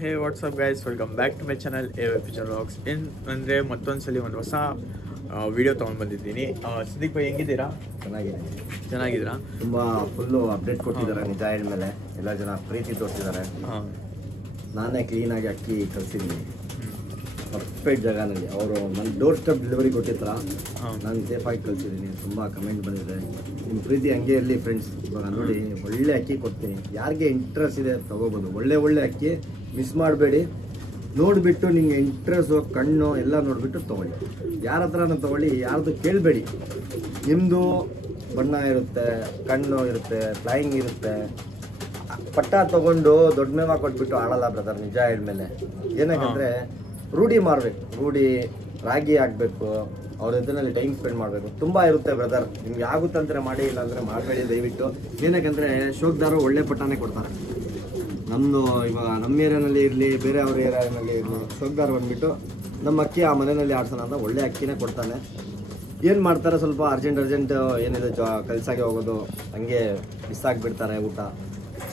Hey what's up guys, welcome back to my channel AYPJ vlogs. ಅಂದರೆ ಮತ್ತೊಂದ್ಸಲಿ ಒಂದು ಹೊಸ ವಿಡಿಯೋ ತೊಗೊಂಡು ಬಂದಿದ್ದೀನಿ. ಸಿದ್ದಿಕ್ ಭಾಯ್ ಹೆಂಗಿದ್ದೀರಾ? ಚೆನ್ನಾಗಿದ್ದೀರಾ? ತುಂಬ ಫುಲ್ಲು ಅಪ್ಡೇಟ್ ಕೊಟ್ಟಿದ್ದಾರೆ. ನಿಜ ಹೇಳಿದ್ಮೇಲೆ ಎಲ್ಲ ಜನ ಪ್ರೀತಿ ತೋರಿಸಿದ್ದಾರೆ. ನಾನೇ ಕ್ಲೀನಾಗಿ ಅಕ್ಕಿ ಕಳಿಸಿದ್ದೀನಿ ಪರ್ಫೆಕ್ಟ್ ಜಾಗನಲ್ಲಿ. ಅವರು ನನ್ನ ಡೋರ್ ಸ್ಟೆಪ್ ಡೆಲಿವರಿ ಕೊಟ್ಟಿರ್ತಾರ, ನಾನು ಸೇಫಾಗಿ ಕಳಿಸಿದ್ದೀನಿ. ತುಂಬ ಕಮೆಂಟ್ ಬಂದಿದೆ. ನಿಮ್ಮ ಪ್ರೀತಿ ಹಂಗೆ ಇರಲಿ ಫ್ರೆಂಡ್ಸ್. ಇವಾಗ ನೋಡಿ ಒಳ್ಳೆ ಅಕ್ಕಿ ಕೊಡ್ತೀನಿ. ಯಾರಿಗೆ ಇಂಟ್ರೆಸ್ಟ್ ಇದೆ ತೊಗೋಬೋದು. ಒಳ್ಳೆ ಅಕ್ಕಿ ಮಿಸ್ ಮಾಡಬೇಡಿ. ನೋಡಿಬಿಟ್ಟು ನಿಮಗೆ ಇಂಟ್ರೆಸ್ಟು ಕಣ್ಣು ಎಲ್ಲ ನೋಡಿಬಿಟ್ಟು ತೊಗೊಳ್ಳಿ. ಯಾರ ಹತ್ರನೂ ತೊಗೊಳ್ಳಿ, ಯಾರ್ದು ಕೇಳಬೇಡಿ. ನಿಮ್ಮದು ಬಣ್ಣ ಇರುತ್ತೆ, ಕಣ್ಣು ಇರುತ್ತೆ, ಫ್ಲೈಯಿಂಗ್ ಇರುತ್ತೆ. ಪಟ್ಟ ತೊಗೊಂಡು ದೊಡ್ಡ ಮೇವ ಕೊಟ್ಬಿಟ್ಟು ಆಡಲ್ಲ ಬ್ರದರ್. ನಿಜ ಹೇಳಿದ್ಮೇಲೆ ಏನಕ್ಕಂದರೆ ರೂಢಿ ಮಾಡಬೇಕು. ರೂಢಿ ರಾಗಿ ಆಗಬೇಕು. ಅವ್ರ ಎದುರಲ್ಲಿ ಟೈಮ್ ಸ್ಪೆಂಡ್ ಮಾಡಬೇಕು. ತುಂಬ ಇರುತ್ತೆ ಬ್ರದರ್. ನಿಮ್ಗೆ ಆಗುತ್ತಂದ್ರೆ ಮಾಡಿ, ಇಲ್ಲಾಂದರೆ ಮಾಡಬೇಡಿ ದಯವಿಟ್ಟು. ಏನಕ್ಕಂದರೆ ಶೋಕ್ದಾರು ಒಳ್ಳೆ ಪಟ್ಟನೇ ಕೊಡ್ತಾರೆ. ನಮ್ಮದು ಇವಾಗ ನಮ್ಮ ಏರಿಯಾನಲ್ಲಿ ಇರಲಿ, ಬೇರೆ ಅವ್ರ ಏರಿಯಾನಲ್ಲಿ ಇರಲಿ, ಶೋಕ್ದಾರು ಬಂದುಬಿಟ್ಟು ನಮ್ಮ ಅಕ್ಕಿ ಆ ಮನೆಯಲ್ಲಿ ಆಡ್ಸೋಣ ಅಂತ ಒಳ್ಳೆ ಅಕ್ಕಿನೇ ಕೊಡ್ತಾನೆ. ಏನು ಮಾಡ್ತಾರೆ, ಸ್ವಲ್ಪ ಅರ್ಜೆಂಟ್ ಏನಿದೆ ಕಲ್ಸಾಗಿ ಹೋಗೋದು, ಹಂಗೆ ಬಿಸಾಕ್ಬಿಡ್ತಾರೆ. ಊಟ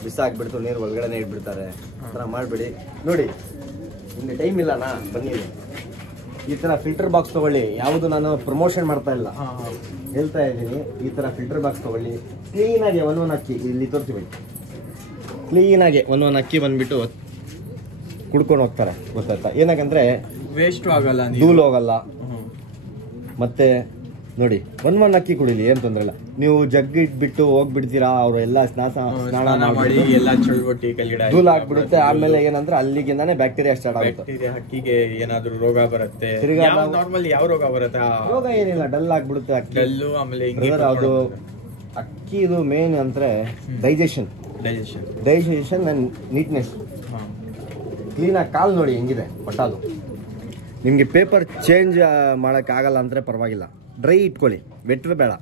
ಬಿಸಾಕ್ಬಿಡ್ತು, ನೀರು ಒಳಗಡೆ ಇಟ್ಬಿಡ್ತಾರೆ. ಆ ಥರ ಮಾಡಬೇಡಿ. ನೋಡಿ ನಿಮಗೆ ಟೈಮ್ ಇಲ್ಲನಾ, ಬನ್ನಿ ಈ ಥರ ಫಿಲ್ಟರ್ ಬಾಕ್ಸ್ ತೊಗೊಳ್ಳಿ. ಯಾವುದು ನಾನು ಪ್ರಮೋಷನ್ ಮಾಡ್ತಾ ಇಲ್ಲ, ಹೇಳ್ತಾ ಇದ್ದೀನಿ. ಈ ಥರ ಫಿಲ್ಟರ್ ಬಾಕ್ಸ್ ತೊಗೊಳ್ಳಿ. ಕ್ಲೀನಾಗಿ ಒಂದೊಂದು ಅಕ್ಕಿ ಇಲ್ಲಿ ತೋರಿಸ್ತೀವಿ. ಕ್ಲೀನಾಗಿ ಒಂದೊಂದು ಅಕ್ಕಿ ಬಂದುಬಿಟ್ಟು ಕುಡ್ಕೊಂಡು ಹೋಗ್ತಾರೆ. ಗೊತ್ತಾಯ್ತಾ? ಏನಕ್ಕಂದರೆ ವೇಸ್ಟು ಆಗಲ್ಲ, ಧೂಳು ಹೋಗಲ್ಲ. ಮತ್ತು ನೋಡಿ ಒಂದೊಂದು ಅಕ್ಕಿ ಕುಡಿಲಿ, ಏನು ತೊಂದರೆ ಇಲ್ಲ. ನೀವು ಜಗ್ ಇಟ್ಬಿಟ್ಟು ಹೋಗ್ಬಿಡ್ತೀರಾ, ಅವರು ಎಲ್ಲ ಸ್ನಾನ ಮಾಡಿ ಎಲ್ಲ ಚಳ್ವಟ್ಟಿ ಕೆಳಗಡೆ ಧೂಳು ಹಾಕ್ಬಿಡುತ್ತೆ. ಆಮೇಲೆ ಏನಂದ್ರೆ ಅಲ್ಲಿಗಿಂದಾನೆ ಬ್ಯಾಕ್ಟೀರಿಯಾ ಸ್ಟಾರ್ಟ್ ಆಗುತ್ತೆ. ಅಕ್ಕಿಗೆ ಏನಾದ್ರು ರೋಗ ಬರುತ್ತೆ. ನಾರ್ಮಲ್ ಯಾವ ರೋಗ ಬರುತ್ತೆ? ರೋಗ ಏನಿಲ್ಲ, ಡಲ್ ಆಗ್ಬಿಡುತ್ತೆ ಅಕ್ಕಿ. ಡಲ್ಲು. ಆಮೇಲೆ ಅದು ಅಕ್ಕಿದು ಮೇನ್ ಅಂದ್ರೆ ಡೈಜೆಷನ್ ಅಂಡ್ ನೀಟ್ನೆಸ್. ಕ್ಲೀನಾಗಿ ಕಾಲು ನೋಡಿ ಹೆಂಗಿದೆ ಪಟ್ಟಾದು. ನಿಮಗೆ ಪೇಪರ್ ಚೇಂಜ್ ಮಾಡೋಕ್ಕಾಗಲ್ಲ ಅಂದರೆ ಪರವಾಗಿಲ್ಲ, ಡ್ರೈ ಇಟ್ಕೊಳ್ಳಿ. ವೆಟ್ರ್ ಬೇಡ.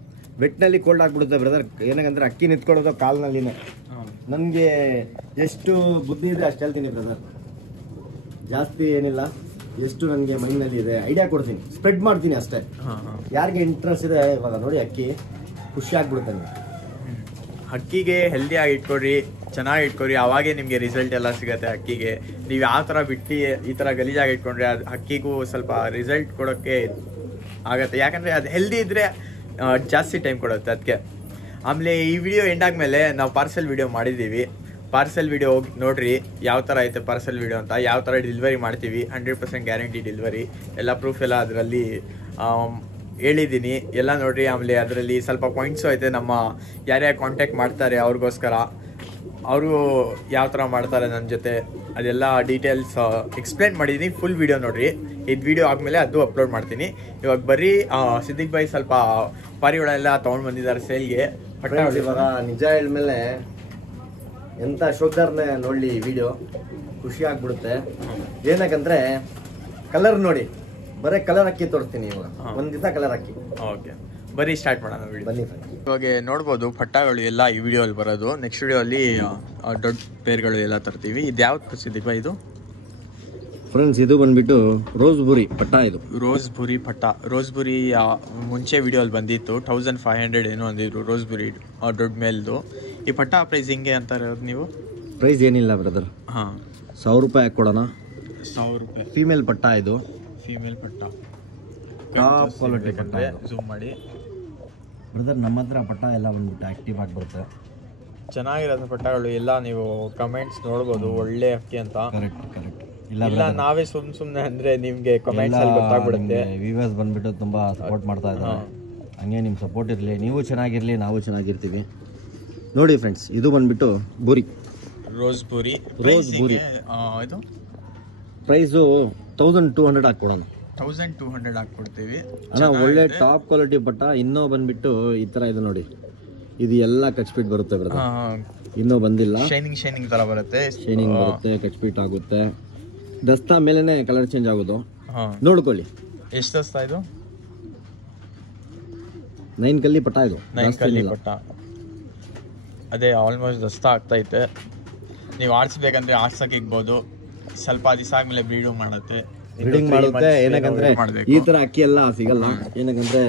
ವೆಟ್ನಲ್ಲಿ ಕೋಲ್ಡ್ ಆಗಿಬಿಡುತ್ತೆ ಬ್ರದರ್. ಏನಕ್ಕಂದ್ರೆ ಅಕ್ಕಿ ನಿಂತ್ಕೊಳ್ಳೋದು ಕಾಲ್ನಲ್ಲಿನೇ. ನನಗೆ ಎಷ್ಟು ಬುದ್ಧಿ ಇದೆ ಅಷ್ಟು ಹೇಳ್ತೀನಿ ಬ್ರದರ್. ಜಾಸ್ತಿ ಏನಿಲ್ಲ, ಎಷ್ಟು ನನಗೆ ಮೈಂಡ್ನಲ್ಲಿ ಇದೆ ಐಡಿಯಾ ಕೊಡ್ತೀನಿ, ಸ್ಪ್ರೆಡ್ ಮಾಡ್ತೀನಿ ಅಷ್ಟೇ. ಯಾರಿಗೆ ಇಂಟ್ರೆಸ್ಟ್ ಇದೆ ಇವಾಗ ನೋಡಿ ಅಕ್ಕಿ ಖುಷಿ ಆಗ್ಬಿಡುತ್ತೆ. ನೀವು ಅಕ್ಕಿಗೆ ಹೆಲ್ದಿಯಾಗಿ ಇಟ್ಕೊಡ್ರಿ, ಚೆನ್ನಾಗಿ ಇಟ್ಕೊರಿ, ಅವಾಗೇ ನಿಮಗೆ ರಿಸಲ್ಟ್ ಎಲ್ಲ ಸಿಗುತ್ತೆ. ಅಕ್ಕಿಗೆ ನೀವು ಯಾವ ಥರ ಬಿಟ್ಟು ಈ ಥರ ಗಲೀಜಾಗಿ ಇಟ್ಕೊಂಡ್ರೆ ಅದು ಅಕ್ಕಿಗೂ ಸ್ವಲ್ಪ ರಿಸಲ್ಟ್ ಕೊಡೋಕ್ಕೆ ಆಗುತ್ತೆ. ಯಾಕಂದರೆ ಅದು ಹೆಲ್ದಿ ಇದ್ದರೆ ಜಾಸ್ತಿ ಟೈಮ್ ಕೊಡುತ್ತೆ ಅದಕ್ಕೆ. ಆಮೇಲೆ ಈ ವಿಡಿಯೋ ಎಂಡ್ ಆದಮೇಲೆ ನಾವು ಪಾರ್ಸೆಲ್ ವಿಡಿಯೋ ಮಾಡಿದ್ದೀವಿ. ಪಾರ್ಸೆಲ್ ವಿಡಿಯೋ ಹೋಗಿ ನೋಡಿರಿ, ಯಾವ ಥರ ಐತೆ ಪಾರ್ಸೆಲ್ ವಿಡಿಯೋ ಅಂತ. ಯಾವ ಥರ ಡೆಲಿವರಿ ಮಾಡ್ತೀವಿ, 100% ಗ್ಯಾರಂಟಿ ಡೆಲಿವರಿ. ಎಲ್ಲ ಪ್ರೂಫ್ ಎಲ್ಲ ಅದರಲ್ಲಿ ಹೇಳಿದ್ದೀನಿ, ಎಲ್ಲ ನೋಡಿರಿ. ಆಮೇಲೆ ಅದರಲ್ಲಿ ಸ್ವಲ್ಪ ಪಾಯಿಂಟ್ಸು ಐತೆ. ನಮ್ಮ ಯಾರ್ಯಾರು ಕಾಂಟ್ಯಾಕ್ಟ್ ಮಾಡ್ತಾರೆ ಅವ್ರಿಗೋಸ್ಕರ, ಅವರು ಯಾವ ಥರ ಮಾಡ್ತಾರೆ ನನ್ನ ಜೊತೆ, ಅದೆಲ್ಲ ಡೀಟೇಲ್ಸ್ ಎಕ್ಸ್ಪ್ಲೇನ್ ಮಾಡಿದ್ದೀನಿ. ಫುಲ್ ವಿಡಿಯೋ ನೋಡಿರಿ. ಇದು ವಿಡಿಯೋ ಆದಮೇಲೆ ಅದು ಅಪ್ಲೋಡ್ ಮಾಡ್ತೀನಿ. ಇವಾಗ ಬರೀ ಸಿದ್ದಿಕ್ ಭಾಯ್ ಸ್ವಲ್ಪ ಪಾರಿಗಳೆಲ್ಲ ತೊಗೊಂಡು ಬಂದಿದ್ದಾರೆ ಸೇಲ್ಗೆ. ಇವಾಗ ನಿಜ ಹೇಳಿದ್ಮೇಲೆ ಎಂಥ ಶೋಕ್ದಾರ್ನೇ ನೋಡಲಿ ವಿಡಿಯೋ, ಖುಷಿ ಆಗ್ಬಿಡುತ್ತೆ. ಏನಕ್ಕಂದ್ರೆ ಕಲರ್ ನೋಡಿ, ಬರೀ ಕಲರ್ ಅಕ್ಕಿ ತೋರಿಸ್ತೀನಿ ಇವಾಗ. ಒಂದು ದಿವಸ ಕಲರ್ ಅಕ್ಕಿ. ಓಕೆ, ಬರೀ ಸ್ಟಾರ್ಟ್ ಮಾಡೋಣ ವಿಡಿಯೋ. ಬನ್ನಿ. ಇವಾಗ ನೋಡ್ಬೋದು ಪಟ್ಟಾಗಳು ಎಲ್ಲ ಈ ವಿಡಿಯೋಲ್ಲಿ ಬರೋದು. ನೆಕ್ಸ್ಟ್ ವಿಡಿಯೋಲ್ಲಿ ದೊಡ್ಡ ಪೇರ್ಗಳು ಎಲ್ಲ ತರ್ತೀವಿ. ಇದು ಯಾವ್ದು ಪ್ರಸಿದ್ಧ ಇದು ಫ್ರೆಂಡ್ಸ್? ಇದು ಬಂದ್ಬಿಟ್ಟು ರೋಸ್ಬುರಿ ಪಟ್ಟ. ಇದು ರೋಸ್ಬುರಿ ಪಟ್ಟ. ರೋಸ್ಬುರಿ ಮುಂಚೆ ವಿಡಿಯೋಲ್ಲಿ ಬಂದಿತ್ತು, 1500 ಏನೋ ಅಂದಿದ್ರು ರೋಸ್ಬುರಿ ದೊಡ್ಡ ಮೇಲ್ದು. ಈ ಪಟ್ಟ ಪ್ರೈಸ್ ಹಿಂಗೆ ಅಂತಾರೆ ನೀವು? ಪ್ರೈಸ್ ಏನಿಲ್ಲ ಬ್ರದರ್. ಹಾಂ, 1000 ರೂಪಾಯಿ ಹಾಕ್ಕೊಡೋಣ. 1000 ರೂಪಾಯಿ. ಫೀಮೇಲ್ ಪಟ್ಟ ಇದು. ಫೀಮೇಲ್ ಪಟ್ಟ, ಟಾಪ್ ಕ್ವಾಲಿಟಿ ಪಟ್ಟ. ಝೂಮ್ ಮಾಡಿ ಬ್ರದರ್, ನಮ್ಮ ಹತ್ರ ಪಟ್ಟ ಎಲ್ಲ ಬಂದ್ಬಿಟ್ಟು ಆಕ್ಟಿವ್ ಆಗಿಬಿಡುತ್ತೆ. ಚೆನ್ನಾಗಿರೋದು ಪಟ್ಟಗಳು ಎಲ್ಲ ನೀವು ಕಮೆಂಟ್ಸ್ ನೋಡ್ಬೋದು, ಒಳ್ಳೆ ಅಕ್ಕಿ ಅಂತ. ಕರೆಕ್ಟ್. ಇಲ್ಲ ನಾವೇ ಸುಮ್ಮನೆ ಅಂದ್ರೆ ನಿಮ್ಗೆ ಕಮೆಂಟ್ಸ್ ಅಲ್ಲಿ ಗೊತ್ತಾಗ್ಬಿಡುತ್ತೆ. ವ್ಯೂವರ್ಸ್ ಬಂದ್ಬಿಟ್ಟು ತುಂಬಾ ಸಪೋರ್ಟ್ ಮಾಡ್ತಾ ಇದ್ದಾರೆ. ಹಂಗೆ ನಿಮ್ಮ ಸಪೋರ್ಟ್ ಇರಲಿ, ನೀವು ಚೆನ್ನಾಗಿರ್ಲಿ, ನಾವು ಚೆನ್ನಾಗಿರ್ತೀವಿ. ನೋಡಿ ಫ್ರೆಂಡ್ಸ್, ಇದು ಬಂದ್ಬಿಟ್ಟು ಬುರಿ, ರೋಸ್ಬುರಿ. ಇದು ಪ್ರೈಸು 1200 ಹಾಕ್ಕೊಡೋಣ. 1200 ಹಾಕ್ಕೊಡ್ತೀವಿ ಅಣ್ಣ. ಒಳ್ಳೆ ಟಾಪ್ ಕ್ವಾಲಿಟಿ ಪಟ್ಟ. ಇನ್ನೂ ಬಂದ್ಬಿಟ್ಟು ಈ ಥರ ಇದೆ ನೋಡಿ, ಇದು ಎಲ್ಲ ಕಚ್ಬಿಟ್ ಬರುತ್ತೆ ಬ್ರದರ್. ಇನ್ನೂ ಬಂದಿಲ್ಲ. ಶೈನಿಂಗ್ ತರ ಬರುತ್ತೆ. ಶೈನಿಂಗ್ ಬರುತ್ತೆ, ಕಚ್ಬಿಟ್ ಆಗುತ್ತೆ. ದಸ್ತಾ ಮೇಲೆನೆ ಕಲರ್ ಚೇಂಜ್ ಆಗೋದು, ನೋಡ್ಕೊಳ್ಳಿ. ಎಷ್ಟು ದಸ್ತಾ ಇದು? 9 ಕಲ್ಲಿ ಪಟ್ಟ. ಇದು 9 ಕಲ್ಲಿ ಪಟ್ಟ. ಅದೇ ಆಲ್ಮೋಸ್ಟ್ ದಸ್ತಾ ಆಗ್ತೈತೆ. ನೀವು ಆಡ್ಸ್ಬೇಕಂದ್ರೆ ಆಡ್ಸಕ್ಕೆ ಇಗ್ಬೋದು. ಸ್ವಲ್ಪ ದಿವಸ ಆದ್ಮೇಲೆ ಬ್ರೀಡಿಂಗ್ ಮಾಡುತ್ತೆ. ಏನಕ್ಕಂದ್ರೆ ಈ ತರ ಅಕ್ಕಿ ಎಲ್ಲ ಸಿಗಲ್ಲ. ಏನಕ್ಕಂದ್ರೆ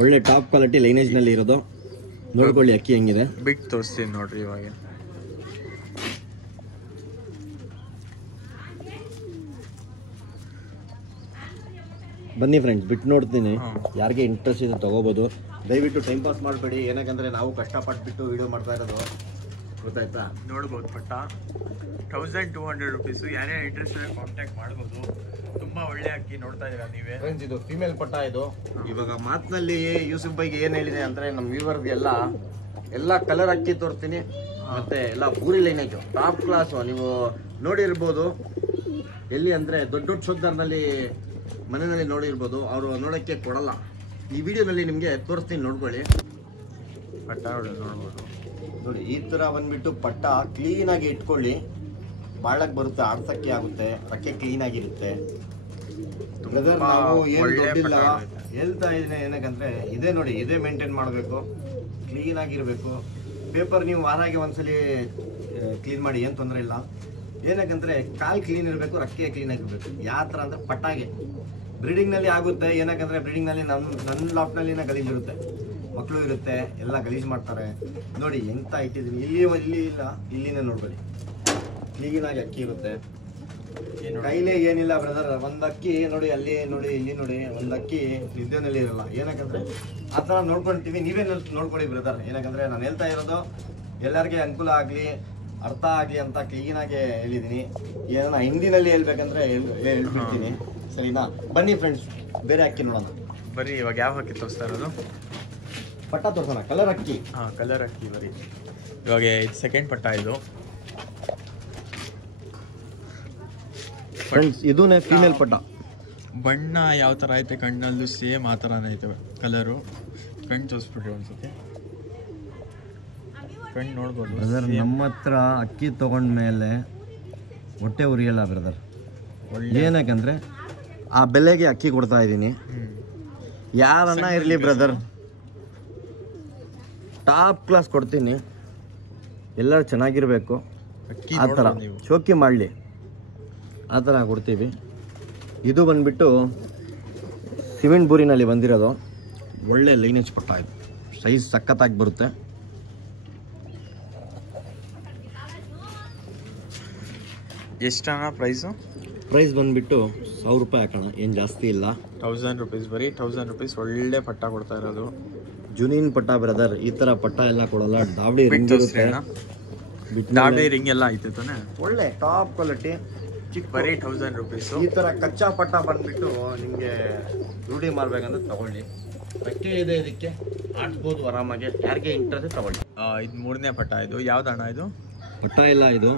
ಒಳ್ಳೆ ಟಾಪ್ ಕ್ವಾಲಿಟಿ ಲೈನೇಜ್ ನಲ್ಲಿ ಇರೋದು. ನೋಡ್ಕೊಳ್ಳಿ ಅಕ್ಕಿ ಹೆಂಗಿದೆ. ಬಿಟ್ಟು ತೋರಿಸ್ತೀನಿ ನೋಡ್ರಿ. ಇವಾಗ ಬನ್ನಿ ಫ್ರೆಂಡ್ಸ್, ಬಿಟ್ಟು ನೋಡ್ತೀನಿ. ಯಾರಿಗೆ ಇಂಟ್ರೆಸ್ಟ್ ಇದೆ ತಗೋಬೋದು. ದಯವಿಟ್ಟು ಟೈಮ್ ಪಾಸ್ ಮಾಡಬೇಡಿ, ಏನಕ್ಕಂದರೆ ನಾವು ಕಷ್ಟಪಟ್ಬಿಟ್ಟು ವಿಡಿಯೋ ಮಾಡ್ತಾ ಇರೋದು, ಗೊತ್ತಾಯ್ತಾ? ನೋಡ್ಬೋದು ಪಟ್ಟ 1200 ರುಪೀಸು. ಯಾರೇ ಇಂಟ್ರೆಸ್ಟ್ ಇದೆ ಕಾಂಟ್ಯಾಕ್ಟ್ ಮಾಡ್ಬೋದು. ತುಂಬಾ ಒಳ್ಳೆ ಅಕ್ಕಿ ನೋಡ್ತಾ ಇದ್ದೀರಾ ನೀವೇ ಫ್ರೆಂಡ್ಸ್. ಇದು ಫೀಮೇಲ್ ಪಟ್ಟ. ಇದು ಇವಾಗ ಮಾತಿನಲ್ಲಿ ಯೂಸುಫ್ ಬೈಗೆ ಏನು ಹೇಳಿದೆ ಅಂದರೆ, ನಮ್ಮ ವ್ಯೂವರ್ಗೆ ಎಲ್ಲ ಕಲರ್ ಅಕ್ಕಿ ತೋರಿಸ್ತೀನಿ, ಮತ್ತೆ ಎಲ್ಲ ಪೂರಿ ಲೈನೇಜು ಟಾಪ್ ಕ್ಲಾಸು. ನೀವು ನೋಡಿರ್ಬೋದು ಎಲ್ಲಿ ಅಂದರೆ ದೊಡ್ಡ ಶೋದ್ದಾರ್ನಲ್ಲಿ ಮನೆಯಲ್ಲಿ ನೋಡಿರ್ಬೋದು, ಅವರು ನೋಡೋಕ್ಕೆ ಕೊಡಲ್ಲ. ಈ ವಿಡಿಯೋನಲ್ಲಿ ನಿಮಗೆ ತೋರಿಸ್ತೀನಿ, ನೋಡ್ಕೊಳ್ಳಿ. ಪಟ್ಟ ನೋಡ್ಬೋದು ನೋಡಿ, ಈ ಥರ ಬಂದ್ಬಿಟ್ಟು ಪಟ್ಟ ಕ್ಲೀನಾಗಿ ಇಟ್ಕೊಳ್ಳಿ. ಬಾಳಕ್ಕೆ ಬರುತ್ತೆ, ಆಡ್ಸಕ್ಕೆ ಆಗುತ್ತೆ, ರಕ್ಕೆ ಕ್ಲೀನಾಗಿರುತ್ತೆ. ಬ್ರದರ್, ನಾವು ಏನು ದುಡ್ಡಿಲ್ಲ ಹೇಳ್ತಾ ಇದ್ದೀನಿ, ಏನಕ್ಕಂದರೆ ಇದೇ ನೋಡಿ, ಇದೇ ಮೇಂಟೈನ್ ಮಾಡಬೇಕು, ಕ್ಲೀನಾಗಿರಬೇಕು. ಪೇಪರ್ ನೀವು ವಾರಾಗೆ ಒಂದ್ಸಲಿ ಕ್ಲೀನ್ ಮಾಡಿ, ಏನು ತೊಂದರೆ ಇಲ್ಲ. ಏನಕ್ಕಂದರೆ ಕಾಲು ಕ್ಲೀನ್ ಇರಬೇಕು, ರಕ್ಕೆ ಕ್ಲೀನಾಗಿರಬೇಕು. ಯಾವ ಥರ ಅಂದರೆ ಪಟ್ಟಾಗೆ ಬ್ರೀಡಿಂಗ್ನಲ್ಲಿ ಆಗುತ್ತೆ. ಏನಕ್ಕಂದರೆ ಬ್ರೀಡಿಂಗ್ನಲ್ಲಿ ನನ್ನ ಲಾಫ್ಟ್ನಲ್ಲಿನ ಗಲೀಜಿರುತ್ತೆ, ಮಕ್ಕಳು ಇರುತ್ತೆ, ಎಲ್ಲ ಗಲೀಜು ಮಾಡ್ತಾರೆ. ನೋಡಿ ಎಂತ ಇಟ್ಟಿದ್ದೀನಿ, ಇಲ್ಲಿ ಇಲ್ಲ, ಇಲ್ಲಿನೇ ನೋಡ್ಬೇಡಿ, ಕ್ಲೀನಾಗಿ ಅಕ್ಕಿ ಇರುತ್ತೆ. ಕೈಲೇ ಏನಿಲ್ಲ ಬ್ರದರ್. ಒಂದು ಅಕ್ಕಿ ನೋಡಿ, ಅಲ್ಲಿ ನೋಡಿ, ಇಲ್ಲಿ ನೋಡಿ, ಒಂದು ಅಕ್ಕಿ ನಿದ್ದೆನಲ್ಲಿ ಇರಲ್ಲ. ಏನಕ್ಕಂದರೆ ಆ ಥರ ನೋಡ್ಕೊಳ್ತೀವಿ. ನೀವೇ ನೋಡ್ಕೊಳ್ಳಿ ಬ್ರದರ್. ಏನಕ್ಕಂದರೆ ನಾನು ಹೇಳ್ತಾ ಇರೋದು ಎಲ್ಲರಿಗೆ ಅನುಕೂಲ ಆಗಲಿ, ಅರ್ಥ ಆಗಲಿ ಅಂತ ಕ್ಲೀನಾಗೆ ಹೇಳಿದ್ದೀನಿ. ಏನೋ ಹಿಂದಿನಲ್ಲಿ ಹೇಳ್ಬೇಕಂದ್ರೆ ಹೇಳ್ಬಿಡ್ತೀನಿ, ಸರಿನಾ? ಬನ್ನಿ ಫ್ರೆಂಡ್ಸ್, ಬೇರೆ ಅಕ್ಕಿ ನೋಡೋಣ. ಬರೀ ಇವಾಗ ಯಾವ ಅಕ್ಕಿ ತೋರಿಸ್ತಾ ಇರೋದು? ಪಟ್ಟ ತೋರ್ಸೋಣ, ಕಲರ್ ಅಕ್ಕಿ. ಕಲರ್ ಅಕ್ಕಿ ಬರೀ. ಇವಾಗ ಇದು ಸೆಕೆಂಡ್ ಪಟ್ಟ. ಇದು ಫ್ರೆಂಡ್ಸ್, ಇದೂನೇ ಫೀಮೇಲ್ ಪಟ್ಟ. ಬಣ್ಣ ಯಾವ ಥರ ಐತೆ ಕಣ್ಣಲ್ಲೂ ಸೇಮ್ ಆ ಥರನೇ ಐತೆ ಕಲರು. ಕಣ್ಣು ತೋರಿಸ್ಬಿಟ್ರಿ ಒಂದ್ಸತಿ, ಕಣ್ಣು ನೋಡ್ಬೋದು ಬ್ರದರ್. ನಮ್ಮ ಹತ್ರ ಅಕ್ಕಿ ತಗೊಂಡ್ಮೇಲೆ ಹೊಟ್ಟೆ ಉರಿಯಲ್ಲ ಬ್ರದರ್. ಏನಕ್ಕಂದರೆ ಆ ಬೆಲೆಗೆ ಅಕ್ಕಿ ಕೊಡ್ತಾ ಇದ್ದೀನಿ. ಯಾರನ್ನ ಇರಲಿ ಬ್ರದರ್, ಟಾಪ್ ಕ್ಲಾಸ್ ಕೊಡ್ತೀನಿ. ಎಲ್ಲರೂ ಚೆನ್ನಾಗಿರಬೇಕು, ಆ ಥರ ಶೋಕಿ ಮಾಡಲಿ, ಆ ಥರ ಕೊಡ್ತೀವಿ. ಇದು ಬಂದ್ಬಿಟ್ಟು ಸಿಮೆಂಟ್ ಬೂರಿನಲ್ಲಿ ಬಂದಿರೋದು, ಒಳ್ಳೆ ಲೈನೇಜ್ ಪಟ್ಟ. ಇದು ಸೈಜ್ ಸಖತ್ತಾಗಿ ಬರುತ್ತೆ. ಎಷ್ಟಣ್ಣ ಪ್ರೈಸು? ಪ್ರೈಸ್ ಬಂದ್ಬಿಟ್ಟು 1000 ರೂಪಾಯಿ ಹಾಕೋಣ, ಏನು ಜಾಸ್ತಿ ಇಲ್ಲ. 1000 ರೂಪೀಸ್, ಬರೀ 1000 ರೂಪೀಸ್. ಒಳ್ಳೆ ಪಟ್ಟ ಕೊಡ್ತಾ ಇರೋದು, ಜುನೀನ್ ಪಟ್ಟ ಬ್ರದರ್. ಈ ಥರ ಪಟ್ಟ ಎಲ್ಲ ಕೊಡಲ್ಲ. ದಾವಡಿ ರಿಂಗ್ ಇರುತ್ತೆ, ದಾವಡಿ ರಿಂಗ್ ಎಲ್ಲ ಐತೆ ತಾನೆ. ಒಳ್ಳೆ ಟಾಪ್ ಕ್ವಾಲಿಟಿ, ಬರೀ 1000 ರೂಪೀಸು. ಈ ಥರ ಕಚ್ಚಾ ಪಟ್ಟ ಬಂದ್ಬಿಟ್ಟು ನಿಮಗೆ ರೂಢಿ ಮಾಡ್ಬೇಕಂದ್ರೆ ತಗೊಳ್ಳಿ. ಅಕ್ಕಿ ಇದೆ, ಇದಕ್ಕೆ ಆಡ್ಬೋದು ಆರಾಮಾಗಿ. ಯಾರಿಗೆ ಇಂಟ್ರೆಸ್ಟ್ ತಗೊಳ್ಳಿ. ಇದು ಮೂರನೇ ಪಟ್ಟ. ಇದು ಯಾವ್ದಣ್ಣ? ಇದು ಪಟ್ಟ ಇಲ್ಲ, ಇದು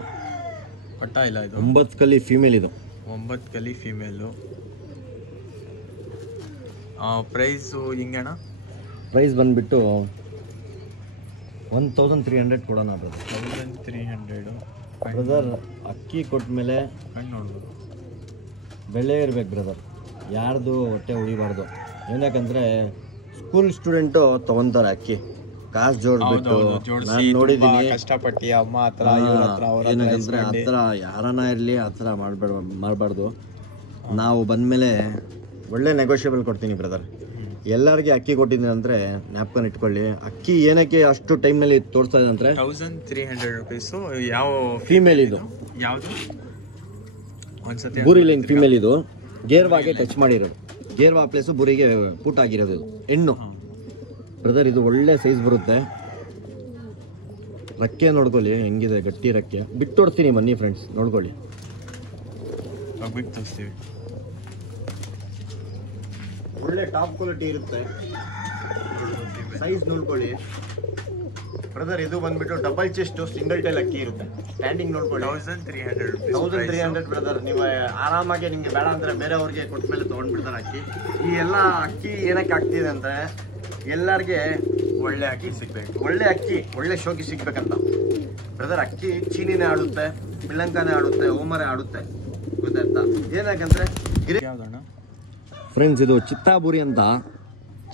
ಪಟ್ಟ ಇಲ್ಲ. ಇದು 9 ಕಲಿ ಫೀಮೇಲ್. ಇದು 9 ಕಲಿ ಫೀಮೇಲು. ಪ್ರೈಸು ಹಿಂಗಣ್ಣ? ಪ್ರೈಸ್ ಬಂದ್ಬಿಟ್ಟು 1300 ಕೊಡೋಣ ಬ್ರದರ್. 1300 ಬ್ರದರ್. ಅಕ್ಕಿ ಕೊಟ್ಮೇಲೆ ಕಣ್ಣು ನೋಡ್ಬೋದು, ಬೆಲೆ ಇರ್ಬೇಕು ಬ್ರದರ್. ಯಾರ್ದು ಹೊಟ್ಟೆ ಉಳಿಬಾರ್ದು. ಏನಕ್ಕಂದರೆ ಸ್ಕೂಲ್ ಸ್ಟೂಡೆಂಟು ತೊಗೊತಾರೆ ಅಕ್ಕಿ, ಕಾಸು ಜೋಡಿಸ್ಬಿಟ್ಟು. ನಾನು ನೋಡಿದ್ದೀನಿ ಕಷ್ಟಪಟ್ಟು ಅಮ್ಮ ಹತ್ರ, ಏನಕ್ಕಂದರೆ ಆ ಥರ ಯಾರನ್ನ ಇರಲಿ ಆ ಥರ ಮಾಡಬಾರ್ದು. ನಾವು ಬಂದಮೇಲೆ ಒಳ್ಳೆ ನೆಗೋಷಿಯಬಲ್ ಕೊಡ್ತೀನಿ ಬ್ರದರ್. ಎಲ್ಲರಿಗೆ ಅಕ್ಕಿ ಕೊಟ್ಟಿದ್ದೀನಿ ಅಂದರೆ ಜ್ಞಾಪಕ ಇಟ್ಕೊಳ್ಳಿ. ಅಕ್ಕಿ ಏನಕ್ಕೆ ಅಷ್ಟು ಟೈಮ್ನಲ್ಲಿ ತೋರಿಸ್ತಾ ಇದೆ ಅಂದರೆ 1300 ರೂಪೀಸು. ಯಾವ ಫೀಮೇಲ್ ಇದು? ಯಾವುದು? ಒಂದ್ಸತಿ ಬೂರಿ ಲೈನ್ ಫೀಮೇಲ್. ಇದು ಗೇರ್ವಾಗೆ ಟಚ್ ಮಾಡಿರೋದು, ಗೇರ್ವಾ ಪ್ಲೇಸು ಬೂರಿಗೆ ಪೂಟ್ ಆಗಿರೋದು. ಇದು ಹೆಣ್ಣು ಬ್ರದರ್. ಇದು ಒಳ್ಳೆ ಸೈಜ್ ಬರುತ್ತೆ. ರಕ್ಕೆ ನೋಡ್ಕೊಳ್ಳಿ ಹೆಂಗಿದೆ, ಗಟ್ಟಿ ರಕ್ಕೆ. ಬಿಟ್ಟು ತೋರಿಸ್ತೀನಿ, ಬನ್ನಿ ಫ್ರೆಂಡ್ಸ್, ನೋಡ್ಕೊಳ್ಳಿ. ಬಿಟ್ಟು ತೋರಿಸ್ತೀವಿ. ಒಳ್ಳೆ ಟಾಪ್ ಕ್ವಾಲಿಟಿ ಇರುತ್ತೆ, ಸೈಜ್ ನೋಡ್ಕೊಳ್ಳಿ ಬ್ರದರ್. ಇದು ಬಂದ್ಬಿಟ್ಟು ಡಬಲ್ ಚೆಸ್ಟ್ ಸಿಂಗಲ್ ಟೈಲ್ ಅಕ್ಕಿ ಇರುತ್ತೆ. ಸ್ಟ್ಯಾಂಡಿಂಗ್ ನೋಡ್ಕೊಳ್ಳಿ. 1300 ಬ್ರದರ್. ನೀವು ಆರಾಮಾಗಿ ನಿಮ್ಗೆ ಬೇಡ ಅಂದ್ರೆ ಬೇರೆಯವ್ರಿಗೆ ಕೊಟ್ಟ ಮೇಲೆ ತೊಗೊಂಡ್ಬಿಡ್ತಾರೆ ಅಕ್ಕಿ. ಈ ಎಲ್ಲ ಅಕ್ಕಿ ಏನಕ್ಕೆ ಆಗ್ತಿದೆ ಅಂದರೆ ಎಲ್ಲರಿಗೆ ಒಳ್ಳೆ ಅಕ್ಕಿ ಸಿಗ್ಬೇಕು, ಒಳ್ಳೆ ಅಕ್ಕಿ, ಒಳ್ಳೆ ಶೋಕಿ ಸಿಗ್ಬೇಕಂತ ಬ್ರದರ್. ಅಕ್ಕಿ ಚೀನಿನೇ ಆಡುತ್ತೆ, ಶ್ರೀಲಂಕಾನೇ ಆಡುತ್ತೆ, ಓಮರೇ ಆಡುತ್ತೆ, ಗೊತ್ತಾಯ್ತಾ? ಏನಕ್ಕಂದ್ರೆ ಯಾವ್ದಣ್ಣ ಫ್ರೆಂಡ್ಸ್, ಇದು ಚಿತ್ತಾಬೂರಿ ಅಂತ.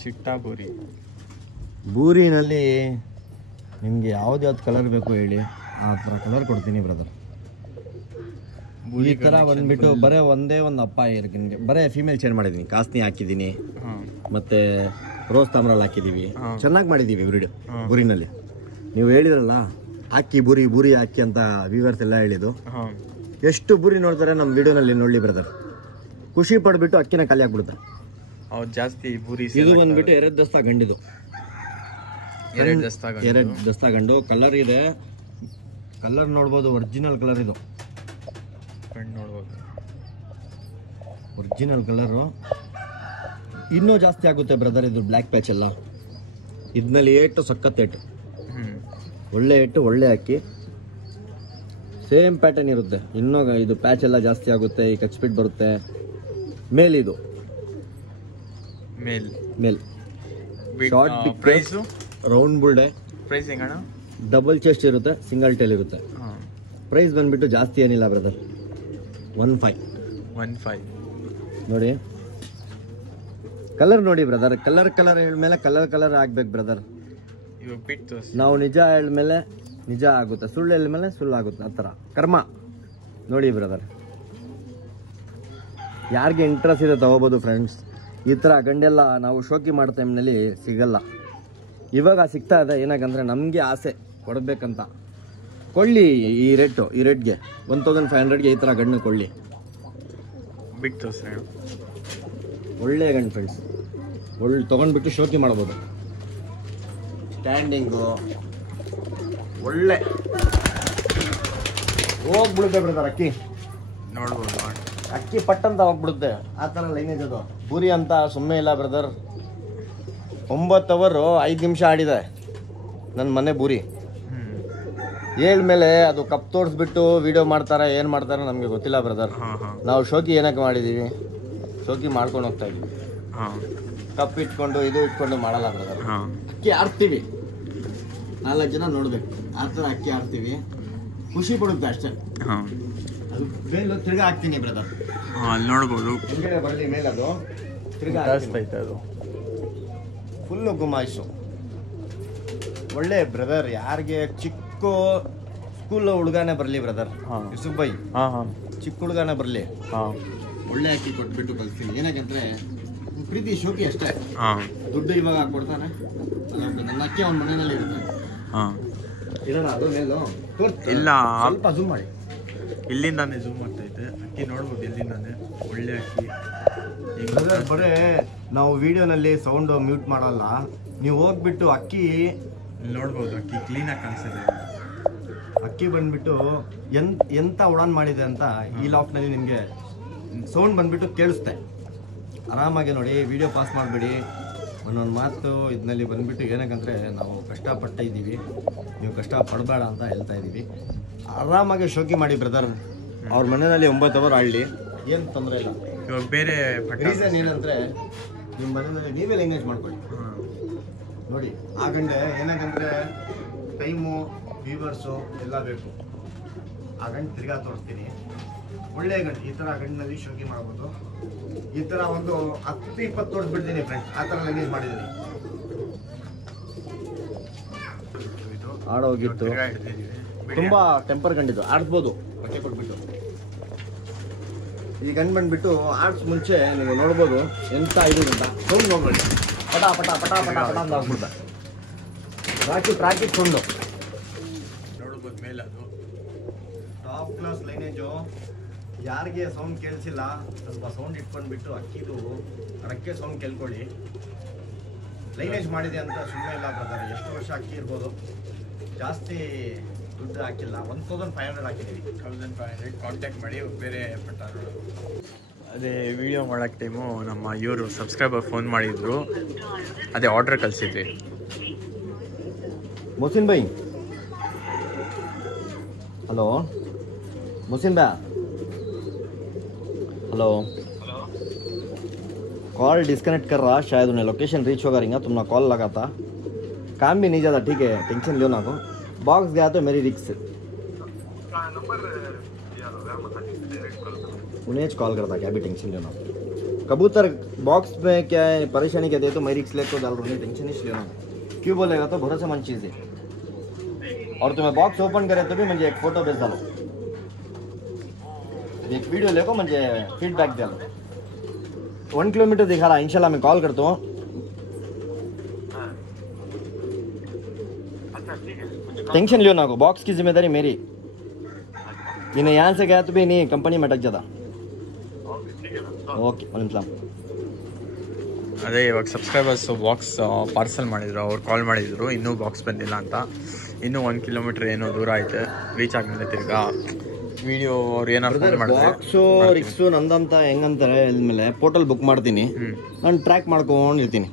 ಚಿಟ್ಟಾಬೂರಿ. ಬೂರಿನಲ್ಲಿ ನಿಮಗೆ ಯಾವ್ದು ಕಲರ್ ಬೇಕು ಹೇಳಿ, ಆ ಥರ ಕಲರ್ ಕೊಡ್ತೀನಿ ಬ್ರದರ್. ಈ ಥರ ಬಂದ್ಬಿಟ್ಟು ಬರೀ ಒಂದೇ ಒಂದು ಅಪ್ಪ ಇருக்கு ನಿಮಗೆ. ಬರೀ ಫೀಮೇಲ್ ಚೇಂಜ್ ಮಾಡಿದ್ದೀನಿ, ಕಾಸ್ನಿ ಹಾಕಿದ್ದೀನಿ, ಮತ್ತು ರೋಸ್ ತಾಮ್ರಲ್ಲಿ ಹಾಕಿದ್ದೀವಿ. ಚೆನ್ನಾಗಿ ಮಾಡಿದ್ದೀವಿ ಬ್ರೀಡ್ ಬೂರಿನಲ್ಲಿ. ನೀವು ಹೇಳಿದ್ರಲ್ಲ ಅಕ್ಕಿ ಬೂರಿ ಅಕ್ಕಿ ಅಂತ ವ್ಯೂವರ್ಸ್ ಎಲ್ಲ ಹೇಳಿದ್ದು. ಎಷ್ಟು ಬೂರಿ ನೋಡ್ತಾರೆ ನಮ್ಮ ವಿಡಿಯೋನಲ್ಲಿ ನೋಡಿ ಬ್ರದರ್. ಖುಷಿ ಪಡ್ಬಿಟ್ಟು ಅಕ್ಕಿನ ಖಾಲಿ ಹಾಕ್ಬಿಡುತ್ತೆ. ಅವ್ರು ಜಾಸ್ತಿ ಬೂರಿ ಇದು ಬಂದ್ಬಿಟ್ಟು ಎರಡ್ ದಸ್ತಾ ಗಂಡಿದು, ಎರಡು ದಸ್ತಾ ಗಂಡು. ಕಲರ್ ಇದೆ, ಕಲರ್ ನೋಡ್ಬೋದು, ಒರಿಜಿನಲ್ ಕಲರ್ ಇದು, ನೋಡ್ಬೋದು ಒರಿಜಿನಲ್ ಕಲರು. ಇನ್ನೂ ಜಾಸ್ತಿ ಆಗುತ್ತೆ ಬ್ರದರ್ ಇದು ಬ್ಲ್ಯಾಕ್ ಪ್ಯಾಚ್ ಎಲ್ಲ. ಇದ್ನಲ್ಲಿ ಏಟು ಸಖತ್ ಏಟು, ಒಳ್ಳೆ ಏಟು, ಒಳ್ಳೆ ಅಕ್ಕಿ, ಸೇಮ್ ಪ್ಯಾಟರ್ನ್ ಇರುತ್ತೆ. ಇನ್ನೂ ಇದು ಪ್ಯಾಚ್ ಎಲ್ಲ ಜಾಸ್ತಿ ಆಗುತ್ತೆ, ಈ ಕಚ್ ಸ್ಪೀಡ್ ಬರುತ್ತೆ. ಮೇಲ್ ಇದು ಮೇಲ್ ಶಾರ್ಟ್ ಬಿಗ್ ಪ್ರೈಸು ರೌಂಡ್ ಬುಲ್ಡೆ. ಪ್ರೈಸ್ ಹೆಂಗಣ್ಣ? ಡಬಲ್ ಚೆಸ್ಟ್ ಇರುತ್ತೆ, ಸಿಂಗಲ್ ಟೇಲ್ ಇರುತ್ತೆ. ಪ್ರೈಸ್ ಬಂದ್ಬಿಟ್ಟು ಜಾಸ್ತಿ ಏನಿಲ್ಲ ಬ್ರದರ್, 1.5 ನೋಡಿ. ಕಲರ್ ನೋಡಿ ಬ್ರದರ್, ಕಲರ್ ಹೇಳ್ಮೇಲೆ ಕಲರ್ ಆಗ್ಬೇಕು ಬ್ರದರ್. ನಾವು ನಿಜ ಹೇಳ್ಮೇಲೆ ನಿಜ ಆಗುತ್ತೆ, ಸುಳ್ಳು ಹೇಳ್ಮೇಲೆ ಸುಳ್ಳು ಆಗುತ್ತೆ, ಆ ಥರ ಕರ್ಮ ನೋಡಿ ಬ್ರದರ್. ಯಾರಿಗೆ ಇಂಟ್ರೆಸ್ಟ್ ಇದೆ ತಗೋಬೋದು ಫ್ರೆಂಡ್ಸ್. ಈ ಥರ ಗಂಡೆಲ್ಲ ನಾವು ಶೋಕಿ ಮಾಡೋ ಟೈಮ್ನಲ್ಲಿ ಸಿಗಲ್ಲ, ಇವಾಗ ಸಿಗ್ತಾ ಇದೆ. ಏನಾಗಂದರೆ ನಮಗೆ ಆಸೆ ಕೊಡಬೇಕಂತ, ಕೊಳ್ಳಿ ಈ ರೇಟ್ಗೆ 1500ಗೆ ಈ ಥರ ಗಂಡು ಕೊಳ್ಳಿ. ಒಳ್ಳೆ ಗಂಡು ಫ್ರೆಂಡ್ಸ್, ಒಳ್ಳೆ ತೊಗೊಂಡ್ಬಿಟ್ಟು ಶೋಕಿ ಮಾಡ್ಬೋದು. ಸ್ಟ್ಯಾಂಡಿಂಗು ಒಳ್ಳೆ ಹೋಗ್ಬಿಡುತ್ತೆ ಬ್ರದರ್. ಅಕ್ಕಿ ನೋಡ್ಬೋದು, ಅಕ್ಕಿ ಪಟ್ಟಂತ ಹೋಗ್ಬಿಡುತ್ತೆ, ಆ ಥರ ಲೈನೇಜ್ ಅದು. ಬೂರಿ ಅಂತ ಸುಮ್ಮನೆ ಇಲ್ಲ ಬ್ರದರ್. 9 ಅವರ್ 5 ನಿಮಿಷ ಆಡಿದೆ ನನ್ನ ಮನೆ ಬೂರಿ. ಹೇಳ್ಮೇಲೆ ಅದು ಕಪ್ ತೋರಿಸ್ಬಿಟ್ಟು ವಿಡಿಯೋ ಮಾಡ್ತಾರೆ, ಏನು ಮಾಡ್ತಾರೆ ನಮಗೆ ಗೊತ್ತಿಲ್ಲ ಬ್ರದರ್. ನಾವು ಶೋಕಿ ಏನಕ್ಕೆ ಮಾಡಿದ್ದೀವಿ, ಶೋಕಿ ಮಾಡ್ಕೊಂಡು ಹೋಗ್ತಾ ಇದ್ದೀವಿ. ಕಪ್ ಇಟ್ಕೊಂಡು ಇದು ಇಟ್ಕೊಂಡು ಮಾಡಲ್ಲ ಬ್ರದರ್. ಅಕ್ಕಿ ಆಡ್ತೀವಿ, 4 ಜನ ನೋಡ್ಬೇಕು, ಆ ಥರ ಅಕ್ಕಿ ಆಡ್ತೀವಿ, ಖುಷಿ ಪಡುತ್ತೆ ಅಷ್ಟೇ. ಅದು ಮೇಲು ತಿರ್ಗಾ ಹಾಕ್ತೀನಿ ಬ್ರದರ್, ಅಲ್ಲಿ ನೋಡ್ಬೋದು. ಹಿಂಗಡೆ ಬರಲಿ ಮೇಲೆ ಅದು ತಿರ್ಗಾ ಐತೆ, ಅದು ಫುಲ್ಲು ಗುಮಾಯಿಸು. ಒಳ್ಳೆ ಬ್ರದರ್, ಯಾರಿಗೆ ಚಿಕ್ಕ ಸ್ಕೂಲ್ ಹುಡುಗಾನೆ ಬರಲಿ ಬ್ರದರ್, ಯೂಸುಫ್ ಚಿಕ್ಕ ಹುಡುಗಾನೆ ಬರಲಿ, ಒಳ್ಳೆ ಅಕ್ಕಿ ಕೊಟ್ಬಿಟ್ಟು ಕಳಿಸ್ತೀನಿ. ಏನಕ್ಕಂದ್ರೆ ಪ್ರೀತಿ ಶೋಕಿ ಅಷ್ಟೇ, ದುಡ್ಡು ಇವಾಗ ಕೊಡ್ತಾನೆ. ನನ್ನ ಅಕ್ಕಿ ಅವನ ಮನೆಯಲ್ಲಿ ಇರುತ್ತೆ. ಇರೋಣ ಅದು ಮೇಲು ಇಲ್ಲ, ಸ್ವಲ್ಪ ಜೂಮ್ ಮಾಡಿ. ಇಲ್ಲಿಂದಾನೆ ಜೂಮ್ ಆಗ್ತೈತೆ. ಅಕ್ಕಿ ನೋಡ್ಬೋದು, ಇಲ್ಲಿಂದಾನೆ ಒಳ್ಳೆ ಅಕ್ಕಿ. ಬರೇ ನಾವು ವಿಡಿಯೋನಲ್ಲಿ ಸೌಂಡ್ ಮ್ಯೂಟ್ ಮಾಡಲ್ಲ, ನೀವು ಹೋಗ್ಬಿಟ್ಟು ಅಕ್ಕಿ ನೋಡ್ಬೋದು. ಅಕ್ಕಿ ಕ್ಲೀನಾಗಿ ಕಾಣಿಸ್ತದೆ. ಅಕ್ಕಿ ಬಂದ್ಬಿಟ್ಟು ಎಂತ ಉಡಾನ್ ಮಾಡಿದೆ ಅಂತ ಈ ಲಾಫ್ಟ್ನಲ್ಲಿ ನಿಮಗೆ ಸೌಂಡ್ ಬಂದ್ಬಿಟ್ಟು ಕೇಳಿಸ್ತೆ. ಆರಾಮಾಗಿ ನೋಡಿ, ವಿಡಿಯೋ ಪಾಸ್ ಮಾಡಬೇಡಿ. ಒಂದೊಂದು ಮಾತು ಇದರಲ್ಲಿ ಬಂದ್ಬಿಟ್ಟು ಏನಕ್ಕಂದರೆ ನಾವು ಕಷ್ಟಪಟ್ಟಿದ್ದೀವಿ, ನೀವು ಕಷ್ಟ ಪಡಬೇಡ ಅಂತ ಹೇಳ್ತಾ ಇದ್ದೀವಿ. ಆರಾಮಾಗಿ ಶೋಕಿ ಮಾಡಿ ಬ್ರದರ್. ಅವ್ರ ಮನೆಯಲ್ಲಿ 9 ಅವರ್ ಆಡಲಿ, ಏನು ತೊಂದರೆ ಇಲ್ಲ. ಇವಾಗ ಬೇರೆ ರೀಸನ್ ಏನಂದರೆ ನಿಮ್ಮ ಮನೆಯಲ್ಲಿ ನೀವೇ ಲೈನೇಜ್ ಮಾಡ್ಕೊಳ್ಳಿ ನೋಡಿ. ಆ ಗಂಡೆ ಏನಕ್ಕಂದರೆ ಟೈಮು ವ್ಯೂವರ್ಸು ಎಲ್ಲ ಬೇಕು. ಆ ಗಂಡು ತಿರ್ಗಾ ತೋರಿಸ್ತೀನಿ. ಒಳ್ಳೆ ಗಂಡು, ಈ ಥರ ಗಂಡಿನಲ್ಲಿ ಶೋಕಿ ಮಾಡ್ಬೋದು. ಈ ಥರ ಒಂದು 10-20 ತೋರಿಸ್ಬಿಡ್ತೀನಿ ಫ್ರೆಂಡ್ಸ್, ಆ ಥರ ಲೈನೇಜ್ ಮಾಡಿದ್ದೀನಿ. ಆಡೋಗಿತ್ತು, ತುಂಬ ಟೆಂಪರ್ ಗಂಡಿದ್ದು, ಆಡಿಸ್ಬೋದು ಬಟ್ಟೆ ಕೊಟ್ಬಿಟ್ಟು. ಈ ಗಂಡು ಬಂದ್ಬಿಟ್ಟು ಆಡ್ಸ್ ಮುಂಚೆ ನೀವು ನೋಡ್ಬೋದು ಎಂತ ಇದು ಅಂತ ಸೌಂಡ್ ನೋಡ್ಬೇಡಿ, ಪಟ ಪಟ ಪಟ ಪಟ ಪಟ ಅಂತ ಆಗ್ಬಿಡ್ತ. ರಾಕಿ ಸೌಂಡು ನೋಡ್ಬೋದು ಮೇಲೆ. ಅದು ಟಾಪ್ ಕ್ಲಾಸ್ ಲೈನೇಜು. ಯಾರಿಗೆ ಸೌಂಡ್ ಕೇಳಿಸಿಲ್ಲ ಸ್ವಲ್ಪ ಸೌಂಡ್ ಇಟ್ಕೊಂಡ್ಬಿಟ್ಟು ಅಕ್ಕಿದು ಅಡಕ್ಕೆ ಸೌಂಡ್ ಕೇಳ್ಕೊಳ್ಳಿ. ಲೈನೇಜ್ ಮಾಡಿದೆ ಅಂತ ಸುಮ್ಮನೆ ಇಲ್ಲ ಬ್ರದರ್. ಎಷ್ಟು ವರ್ಷ ಅಕ್ಕಿ ಇರ್ಬೋದು, ಜಾಸ್ತಿ ದುಡ್ಡು ಹಾಕಿಲ್ಲ. 1500 ಹಾಕಿದ್ದೀವಿ. 1500 ಕಾಂಟ್ಯಾಕ್ಟ್ ಮಾಡಿ ಬೇರೆ ಪಟ್ಟಾರು. ಅದೇ ವಿಡಿಯೋ ಮಾಡೋಕ್ಕೆ ಟೈಮು ನಮ್ಮ ಇವರು ಸಬ್ಸ್ಕ್ರೈಬರ್ ಫೋನ್ ಮಾಡಿದ್ರು, ಅದೇ ಆರ್ಡ್ರ್ ಕಳಿಸಿದ್ವಿ. ಮೊಸಿನ್ ಭಾई, हेलो मोहसिन भैया, हेलो. कॉल डिस्कनेक्ट कर रहा, शायद उन्हें लोकेशन रीच होगा रहेगा. तुमने कॉल लगा था, काम भी नहीं ज़्यादा, ठीक है, टेंशन लो ना को. बॉक्स गया तो मेरी रिक्स, उन्हें कॉल करता, क्या भी टेंशन लेना. कबूतर बॉक्स में क्या है परेशानी कहते हैं तो मैं रिक्स ले तो डाल रहा हूँ, टेंशन नहीं लेना. क्यों बोलेगा तो भरोसेमंद चीज़ है. और तुम्हें बॉक्स ओपन करे तो भी मुझे एक फ़ोटो भेज डालो, एक वीडियो लेको, मुझे फीडबैक दे लो. 1 किलोमीटर दिखा रहा, इंशाल्लाह मैं कॉल करता हूँ. टेंशन लियो ना को, बॉक्स की जिम्मेदारी मेरी. इन्हें यहाँ से गया तो भी नहीं, कंपनी में अटक जाता. ओके वालेकुम सलाम. ಅದೇ ಇವಾಗ ಸಬ್ಸ್ಕ್ರೈಬರ್ಸ್ ಬಾಕ್ಸ್ ಪಾರ್ಸಲ್ ಮಾಡಿದ್ರು, ಅವ್ರು ಕಾಲ್ ಮಾಡಿದ್ರು, ಇನ್ನೂ ಬಾಕ್ಸ್ ಬಂದಿಲ್ಲ ಅಂತ. ಇನ್ನೂ 1 ಕಿಲೋಮೀಟ್ರ್ ಏನೋ ದೂರ ಐತೆ, ರೀಚ್ ಆದ್ಮೇಲೆ ತಿರ್ಗಾ ವಿಡಿಯೋ ಅವ್ರು ಏನಾದ್ರು ಫೋನ್ ಮಾಡಿದ್ರೆ ಬಾಕ್ಸು ರಿಕ್ಸು ನಂದಂತ ಹೆಂಗಂತಾರೆ ಅಂದಮೇಲೆ ಪೋರ್ಟಲ್ ಬುಕ್ ಮಾಡ್ತೀನಿ, ನಾನು ಟ್ರ್ಯಾಕ್ ಮಾಡ್ಕೊಂಡಿರ್ತೀನಿ.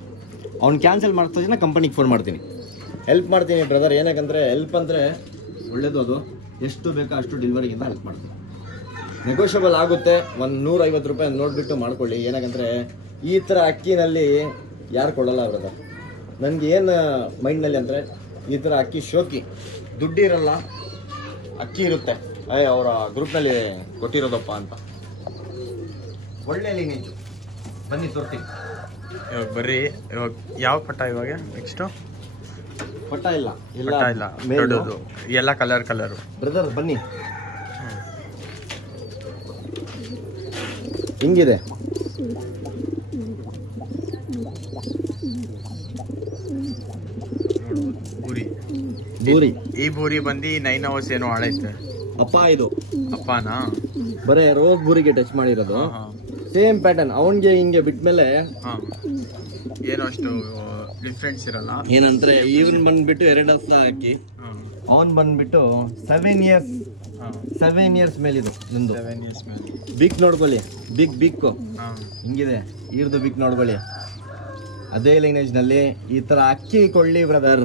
ಅವ್ನು ಕ್ಯಾನ್ಸಲ್ ಮಾಡ್ತಾ ದಿನ ಕಂಪನಿಗೆ ಫೋನ್ ಮಾಡ್ತೀನಿ, ಹೆಲ್ಪ್ ಮಾಡ್ತೀನಿ ಬ್ರದರ್. ಏನಕ್ಕಂದರೆ ಹೆಲ್ಪ್ ಅಂದರೆ ಒಳ್ಳೇದು, ಅದು ಎಷ್ಟು ಬೇಕೋ ಅಷ್ಟು ಡೆಲಿವರಿಗಿಂತ ಹೆಲ್ಪ್ ಮಾಡ್ತೀನಿ. ನೆಗೋಷಿಯಬಲ್ ಆಗುತ್ತೆ, ಒಂದು 150 ರೂಪಾಯಿ ನೋಡಿಬಿಟ್ಟು ಮಾಡ್ಕೊಳ್ಳಿ. ಏನಕ್ಕಂದರೆ ಈ ಥರ ಅಕ್ಕಿನಲ್ಲಿ ಯಾರು ಕೊಡಲ್ಲ ಬ್ರದರ್. ನನಗೆ ಏನು ಮೈಂಡ್ನಲ್ಲಿ ಅಂದರೆ ಈ ಥರ ಅಕ್ಕಿ ಶೋಕಿ, ದುಡ್ಡಿರಲ್ಲ, ಅಕ್ಕಿ ಇರುತ್ತೆ, ಅವರ ಗ್ರೂಪ್ನಲ್ಲಿ ಕೊಟ್ಟಿರೋದಪ್ಪ ಅಂತ. ಒಳ್ಳೆ ಲೀನೇಜು, ಬನ್ನಿ ತೋರ್ತೀನಿ. ಇವಾಗ ಬರ್ರಿ. ಇವಾಗ ಯಾವ ಪಟ್ಟ ಇವಾಗ ನೆಕ್ಸ್ಟು? ಪಟ್ಟ ಇಲ್ಲ, ಪಟ್ಟ ಇಲ್ಲ, ದೊಡ್ಡದು ಎಲ್ಲ ಕಲರು ಬ್ರದರ್ ಬನ್ನಿ. ಹಿಂಗಿದೆ ಬೂರಿ. ಬೂರಿ. ಈ ಬೂರಿ ಬಂದು 9 hours ಏನೋ ಹಾಳೈತೆ ಅಪ್ಪ. ಇದು ಅಪ್ಪನಾ? ಬರೇ ರೋಸ್ ಬೂರಿಗೆ ಟಚ್ ಮಾಡಿರೋದು, ಸೇಮ್ ಪ್ಯಾಟರ್ನ್. ಅವನ್ಗೆ ಹಿಂಗೆ ಬಿಟ್ಮೇಲೆ ಏನೋ ಅಷ್ಟು ಡಿಫ್ರೆನ್ಸ್ ಇರಲ್ಲ. ಏನಂದ್ರೆ ಇವನ್ ಬಂದ್ಬಿಟ್ಟು 2 ವರ್ಷ ಹಾಕಿ, ಅವನ್ ಬಂದ್ಬಿಟ್ಟು 7 ಇಯರ್ಸ್ ಮೇಲಿದು ನಿಂದು. 7 years ಮೇಲೆ. ಬಿಕ್ ನೋಡ್ಕೊಳ್ಳಿ, ಬಿಕ್ ಹಿಂಗಿದೆ ಇವ್ರದ್ದು ಬಿಕ್ ನೋಡ್ಕೊಳ್ಳಿ. ಅದೇ ಲೈನೇಜ್ನಲ್ಲಿ ಈ ಥರ ಅಕ್ಕಿ ಕೊಳ್ಳಿ ಬ್ರದರ್.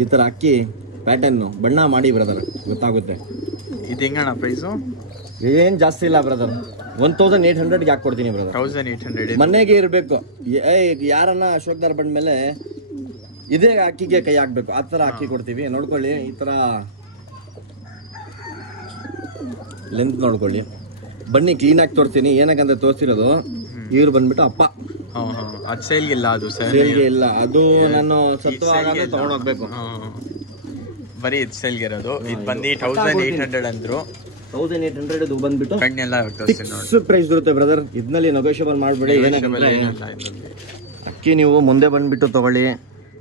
ಈ ಥರ ಅಕ್ಕಿ ಪ್ಯಾಟರ್ನು ಬಣ್ಣ ಮಾಡಿ ಬ್ರದರ್, ಗೊತ್ತಾಗುತ್ತೆ. ಇದು ಹೆಂಗಣ್ಣ ಪ್ರೈಸು? ಏನು ಜಾಸ್ತಿ ಇಲ್ಲ ಬ್ರದರ್, 1800ಗೆ ಹಾಕ್ಕೊಡ್ತೀನಿ ಬ್ರದರ್. 1800 ಮನೆಗೆ ಇರಬೇಕು. ಯಾರನ್ನ ಅಶೋಕ್ದಾರ್ ಬಂದ್ಮೇಲೆ ಇದೇ ಅಕ್ಕಿಗೆ ಕೈ ಹಾಕ್ಬೇಕು, ಆ ಥರ ಅಕ್ಕಿ ಕೊಡ್ತೀವಿ. ನೋಡ್ಕೊಳ್ಳಿ, ಈ ಥರ ಲೆಂತ್ ನೋಡ್ಕೊಳ್ಳಿ. ಬನ್ನಿ ಕ್ಲೀನಾಗಿ ತೋರಿಸ್ತೀನಿ. ಏನಕ್ಕಂತ ತೋರಿಸಿರೋದು ಇವ್ರು ಬಂದ್ಬಿಟ್ಟು ಅಪ್ಪ. ಅದು ಸೇಲ್ಗಿಲ್ಲ, ಅದು ಸೇಲ್ಗೆ ಇಲ್ಲ, ಅದು ನಾನು ಸತ್ವಾಗ ತಗೊಂಡೋಗ್ಬೇಕು. ಬರೀ ಇದು ಸೇಲ್ಗೆ ಇರೋದು. ಇದು ಬಂದು 1800 ಅಂದ್ರು. 1800 ಇದು ಬಂದ್ಬಿಟ್ಟು ಕಣ್ಣೆಲ್ಲ ಫಿಕ್ಸ್ ಪ್ರೈಸ್ ಇರುತ್ತೆ ಬ್ರದರ್. ಇದನ್ನಲ್ಲಿ ನೆಗೋಷಿಯಬಲ್ ಮಾಡಬೇಡಿ. ಏನಕ್ಕಂದ್ರೆ ಅಕ್ಕಿ ನೀವು ಮುಂದೆ ಬಂದ್ಬಿಟ್ಟು ತಗೊಳ್ಳಿ,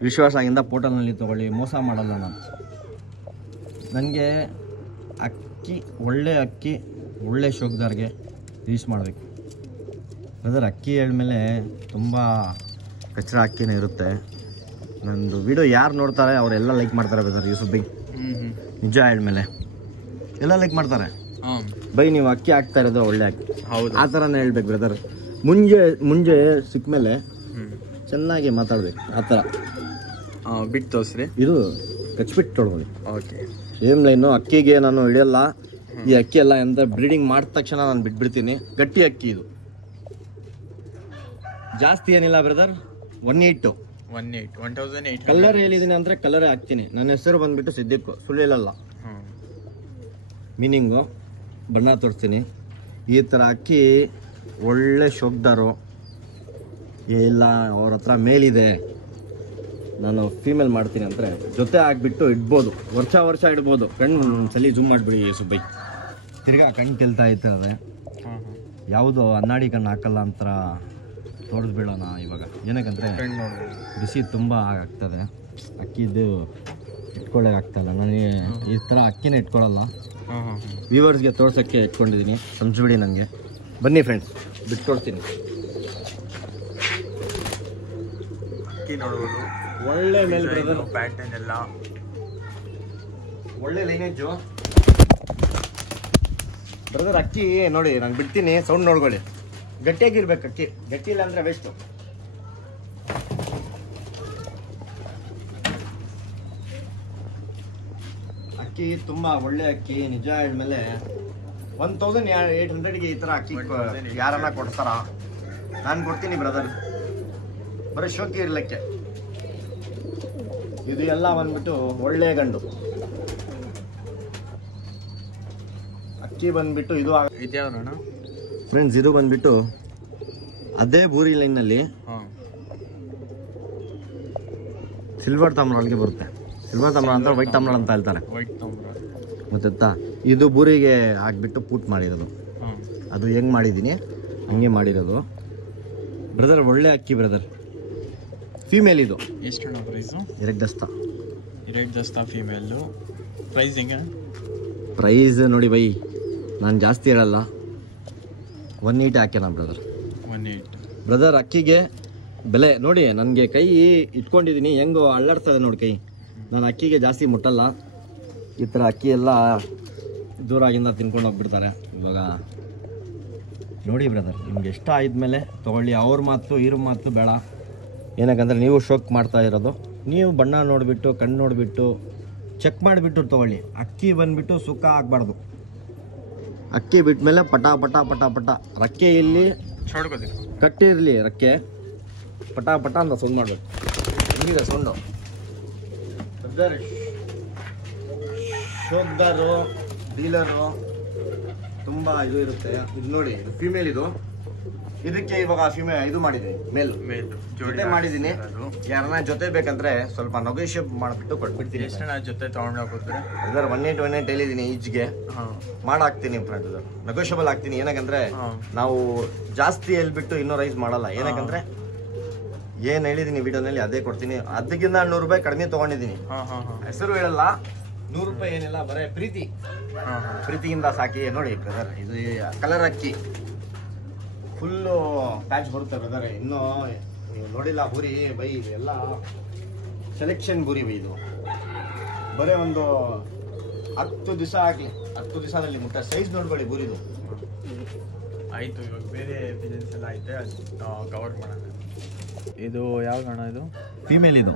ವಿಶ್ವಾಸದಿಂದ ಪೋರ್ಟಲ್ನಲ್ಲಿ ತಗೊಳ್ಳಿ, ಮೋಸ ಮಾಡಲ್ಲ ನಾನು. ನನಗೆ ಅಕ್ಕಿ ಒಳ್ಳೆ ಶೋಕ್ದಾರ್ಗೆ ರೀಚ್ ಮಾಡಬೇಕು ಬ್ರದರ್. ಅಕ್ಕಿ ಹೇಳಿದ್ಮೇಲೆ ತುಂಬ ಕಚ್ಚರ ಅಕ್ಕಿನೇ ಇರುತ್ತೆ. ನಂದು ವಿಡಿಯೋ ಯಾರು ನೋಡ್ತಾರೆ ಅವರೆಲ್ಲ ಲೈಕ್ ಮಾಡ್ತಾರೆ ಬ್ರದರ್. ಯೂಸುಫ್ ಬೈ ನಿಜ ಹೇಳಿದ್ಮೇಲೆ ಎಲ್ಲ ಲೈಕ್ ಮಾಡ್ತಾರೆ. ಬೈ ನೀವು ಅಕ್ಕಿ ಹಾಕ್ತಾ ಇರೋದು ಒಳ್ಳೆ ಅಕ್ಕಿ, ಹೌದು, ಆ ಥರನೇ ಹೇಳ್ಬೇಕು ಬ್ರದರ್. ಮುಂಜೆ ಸಿಕ್ಕ ಮೇಲೆ ಚೆನ್ನಾಗಿ ಮಾತಾಡ್ಬೇಕು, ಆ ಥರ ಬಿಟ್ಟು ತೋರಿಸ್ರಿ. ಇದು ಕಚ್ಬಿಟ್ಟು ತೊಳ್ಕೊಳ್ಳಿ. Okay, same line. ಅಕ್ಕಿಗೆ ನಾನು ಹಿಡಿಯಲ್ಲ. ಈ ಅಕ್ಕಿ ಎಲ್ಲ ಎಂತ ಬ್ರೀಡಿಂಗ್ ಮಾಡಿದ ತಕ್ಷಣ ನಾನು ಬಿಟ್ಬಿಡ್ತೀನಿ. ಗಟ್ಟಿ ಅಕ್ಕಿ ಇದು, ಜಾಸ್ತಿ ಏನಿಲ್ಲ ಬ್ರದರ್. 1800 ಕಲರ್ ಹೇಳಿದ್ದೀನಿ ಅಂದರೆ ಕಲರೇ ಹಾಕ್ತೀನಿ. ನನ್ನ ಹೆಸರು ಬಂದ್ಬಿಟ್ಟು ಸಿದ್ದಿಕ್ಕು, ಸುಳ್ಳಿಲ್ಲ. ಮೀನಿಂಗು ಬಣ್ಣ ತೋರಿಸ್ತೀನಿ. ಈ ಥರ ಅಕ್ಕಿ ಒಳ್ಳೆ ಶೋಕ್ದಾರು ಇಲ್ಲ, ಅವ್ರ ಹತ್ರ ಮೇಲಿದೆ, ನಾನು ಫೀಮೇಲ್ ಮಾಡ್ತೀನಿ ಅಂದರೆ ಜೊತೆ ಹಾಕ್ಬಿಟ್ಟು ಇಡ್ಬೋದು, ವರ್ಷ ಇಡ್ಬೋದು. ಕಣ್ಣು ಒಂದ್ಸಲಿ ಜೂಮ್ ಮಾಡಿಬಿಡಿ ಸುಬ್ಬೈ, ತಿರ್ಗಾ ಕಣ್ಣು ಕೆಲ್ತಾ ಇರ್ತದೆ. ಯಾವುದು ಅನ್ನಾಡಿ ಕಣ್ಣು ಹಾಕಲ್ಲ ಅಂತ ತೋರಿಸ್ಬೇಡೋಣ ಇವಾಗ. ಏನಕ್ಕಂದರೆ ಬಿಸಿ ತುಂಬ ಆಗ್ತದೆ, ಅಕ್ಕಿದು ಇಟ್ಕೊಳ್ಳೋಕೆ ಆಗ್ತಾಯಿಲ್ಲ. ನನಗೆ ಈ ಥರ ಅಕ್ಕಿನೇ ಇಟ್ಕೊಳ್ಳಲ್ಲ. ವ್ಯೂವರ್ಸ್ಗೆ ತೋರ್ಸೋಕ್ಕೆ ಇಟ್ಕೊಂಡಿದ್ದೀನಿ, ಸಂಸ್ಬಿಡಿ ನನಗೆ. ಬನ್ನಿ ಫ್ರೆಂಡ್ಸ್, ಬಿಟ್ಕೊಡ್ತೀನಿ. ಅಕ್ಕಿ ನೋಡ್ಬೋದು, ಒಳ್ಳೆ ಮೇಲ್ ಬ್ರದರ್, ಪ್ಯಾಟರ್ನ್ ಎಲ್ಲ ಒಳ್ಳೆ ಲೈನೇಜು ಬ್ರದರ್. ಅಕ್ಕಿ ನೋಡಿ, ನಾನು ಬಿಡ್ತೀನಿ, ಸೌಂಡ್ ನೋಡ್ಕೊಳ್ಳಿ. ಗಟ್ಟಿಯಾಗಿರ್ಬೇಕು ಅಕ್ಕಿ, ಗಟ್ಟಿ ಇಲ್ಲ ಅಂದರೆ ವೇಸ್ಟು. ಅಕ್ಕಿ ತುಂಬ ಒಳ್ಳೆ ಅಕ್ಕಿ ನಿಜ ಹೇಳಿದ್ಮೇಲೆ. 1800ಗೆ ಈ ಥರ ಅಕ್ಕಿ ಯಾರನ್ನ ಕೊಡ್ತಾರ? ನಾನು ಕೊಡ್ತೀನಿ ಬ್ರದರ್. ಬರೀ ಶೋಕಿ ಇರ್ಲಿಕ್ಕೆ. ಇದು ಎಲ್ಲ ಬಂದ್ಬಿಟ್ಟು ಒಳ್ಳೆ ಗಂಡು ಅಕ್ಕಿ ಬಂದ್ಬಿಟ್ಟು. ಇದು ಇದ್ಯಾವ್ರಣ ಫ್ರೆಂಡ್ಸ್, ಇದು ಬಂದ್ಬಿಟ್ಟು ಅದೇ ಬೂರಿ ಲೈನ್ನಲ್ಲಿ ಸಿಲ್ವರ್ ತಾಮ್ರ ಒಳಗೆ ಬರುತ್ತೆ. ಸಿಲ್ವರ್ ತಾಮ್ರ ಅಂತ ವೈಟ್ ತಾಮ್ರ ಅಂತ ಹೇಳ್ತಾರೆ, ಗೊತ್ತಾ? ಇದು ಬೂರಿಗೆ ಹಾಕ್ಬಿಟ್ಟು ಪೂಟ್ ಮಾಡಿರೋದು. ಅದು ಹೆಂಗೆ ಮಾಡಿದ್ದೀನಿ ಹಂಗೆ ಮಾಡಿರೋದು ಬ್ರದರ್. ಒಳ್ಳೆ ಅಕ್ಕಿ ಬ್ರದರ್. ಫೀಮೇಲ್ ಇದು. ಎಷ್ಟು ಪ್ರೈಸು? 2 ದಸ್ತಾ ಫೀಮೇಲು. ಪ್ರೈಸ್ ಹೆಂಗೆ? ಪ್ರೈಸ್ ನೋಡಿ ಬೈ, ನಾನು ಜಾಸ್ತಿ ಹೇಳಲ್ಲ, 180 ಹಾಕ್ಯಾನ ಬ್ರದರ್. 180 ಬ್ರದರ್. ಅಕ್ಕಿಗೆ ಬೆಲೆ ನೋಡಿ. ನನಗೆ ಕೈ ಇಟ್ಕೊಂಡಿದ್ದೀನಿ, ಹೆಂಗೋ ಅಳ್ಳಾಡ್ತದೆ ನೋಡಿ ಕೈ. ನಾನು ಅಕ್ಕಿಗೆ ಜಾಸ್ತಿ ಮುಟ್ಟಲ್ಲ. ಈ ಥರ ಅಕ್ಕಿ ಎಲ್ಲ ದೂರಾಗಿಂದ ತಿನ್ಕೊಂಡು ಹೋಗ್ಬಿಡ್ತಾರೆ. ಇವಾಗ ನೋಡಿ ಬ್ರದರ್, ನಿಮ್ಗೆ ಇಷ್ಟ ಆದ್ಮೇಲೆ ತೊಗೊಳ್ಳಿ. ಅವ್ರ ಮಾತು ಇವ್ರ ಮಾತು ಬೇಡ. ಏನಕ್ಕಂದರೆ ನೀವು ಶೋಕ್ ಮಾಡ್ತಾ ಇರೋದು, ನೀವು ಬಣ್ಣ ನೋಡಿಬಿಟ್ಟು ಕಣ್ಣು ನೋಡಿಬಿಟ್ಟು ಚೆಕ್ ಮಾಡಿಬಿಟ್ಟು ತೊಗೊಳ್ಳಿ. ಅಕ್ಕಿ ಬಂದುಬಿಟ್ಟು ಸುಖ ಆಗಬಾರ್ದು. ಅಕ್ಕಿ ಬಿಟ್ಮೇಲೆ ಪಟ ಪಟ ಪಟ ಪಟ ರಕ್ಕೆ ಇಲ್ಲಿ ಕಟ್ಟಿರಲಿ, ರಕ್ಕೆ ಪಟ ಪಟ ಅಂತ ಸೌಂಡ್ ಮಾಡಬೇಕು. ಹೆಂಗಿದೆ ಸೌಂಡು? ಶೋಕ್ದಾರು ಡೀಲರು ತುಂಬ ಇದು ಇರುತ್ತೆ. ಇದು ನೋಡಿ, ಇದು ಫಿಮೇಲ್. ಇದಕ್ಕೆ ಇವಾಗ ಫಿಮೇಲ್ ಇದು ಮಾಡಿದ್ದೀನಿ, ಮೇಲ್ ಜೊತೆ ಮಾಡಿದ್ದೀನಿ. ಯಾರನ್ನ ಜೊತೆ ಬೇಕಂದ್ರೆ ಸ್ವಲ್ಪ ನೆಗೋಷಿಯೇಟ್ ಮಾಡಿಬಿಟ್ಟು ಕೊಟ್ಬಿಡ್ತೀನಿ. ಎಷ್ಟು ಜನ ಜೊತೆ ತೊಗೊಂಡು ಹೋಗ್ತಾರೆ? ಅದರ 1.8 ಹೇಳಿದ್ದೀನಿ ಈಜ್ಗೆ ಮಾಡಾಕ್ತೀನಿ ಫ್ರೆಂಡ್. ಅದು ನೆಗೋಷಿಯಬಲ್ ಆಗ್ತೀನಿ. ಏನಕ್ಕಂದ್ರೆ ನಾವು ಜಾಸ್ತಿ ಹೇಳ್ಬಿಟ್ಟು ಇನ್ನೂ ರೈಸ್ ಮಾಡಲ್ಲ. ಏನಕ್ಕಂದ್ರೆ ಏನು ಹೇಳಿದ್ದೀನಿ ವಿಡಿಯೋನಲ್ಲಿ ಅದೇ ಕೊಡ್ತೀನಿ. ಅದಕ್ಕಿಂತ 100 ರೂಪಾಯಿ ಕಡಿಮೆ ತೊಗೊಂಡಿದ್ದೀನಿ. ಹೆಸರು ಹೇಳಲ್ಲ, 100 ರೂಪಾಯಿ ಏನಿಲ್ಲ, ಬರೇ ಪ್ರೀತಿಯಿಂದ ಸಾಕಿ. ನೋಡಿ ಬ್ರದರ್, ಇದು ಕಲರ್ ಅಕ್ಕಿ ಫುಲ್ಲು ಪ್ಯಾಚ್ ಬರುತ್ತೆ ಬ್ರದರ್. ಇನ್ನೂ ನೀವು ನೋಡಿಲ್ಲ ಬೂರಿ ಬೈ, ಎಲ್ಲ ಸೆಲೆಕ್ಷನ್ ಬೂರಿ ಬೈ. ಇದು ಬರೀ ಒಂದು 10 ದಿವಸ ಆಗಲಿ, 10 ದಿವಸದಲ್ಲಿ ಮುಟ್ಟ ಸೈಜ್ ನೋಡ್ಕೊಳ್ಳಿ ಬೂರಿದು. ಆಯಿತು, ಇವಾಗ ಬೇರೆ ಬಿಸ್ನೆಸ್ ಎಲ್ಲ ಐತೆ, ಅದು ಕವರ್ ಮಾಡೋಣ. ಇದು ಯಾವ ಗಣ? ಇದು ಫೀಮೇಲ್. ಇದು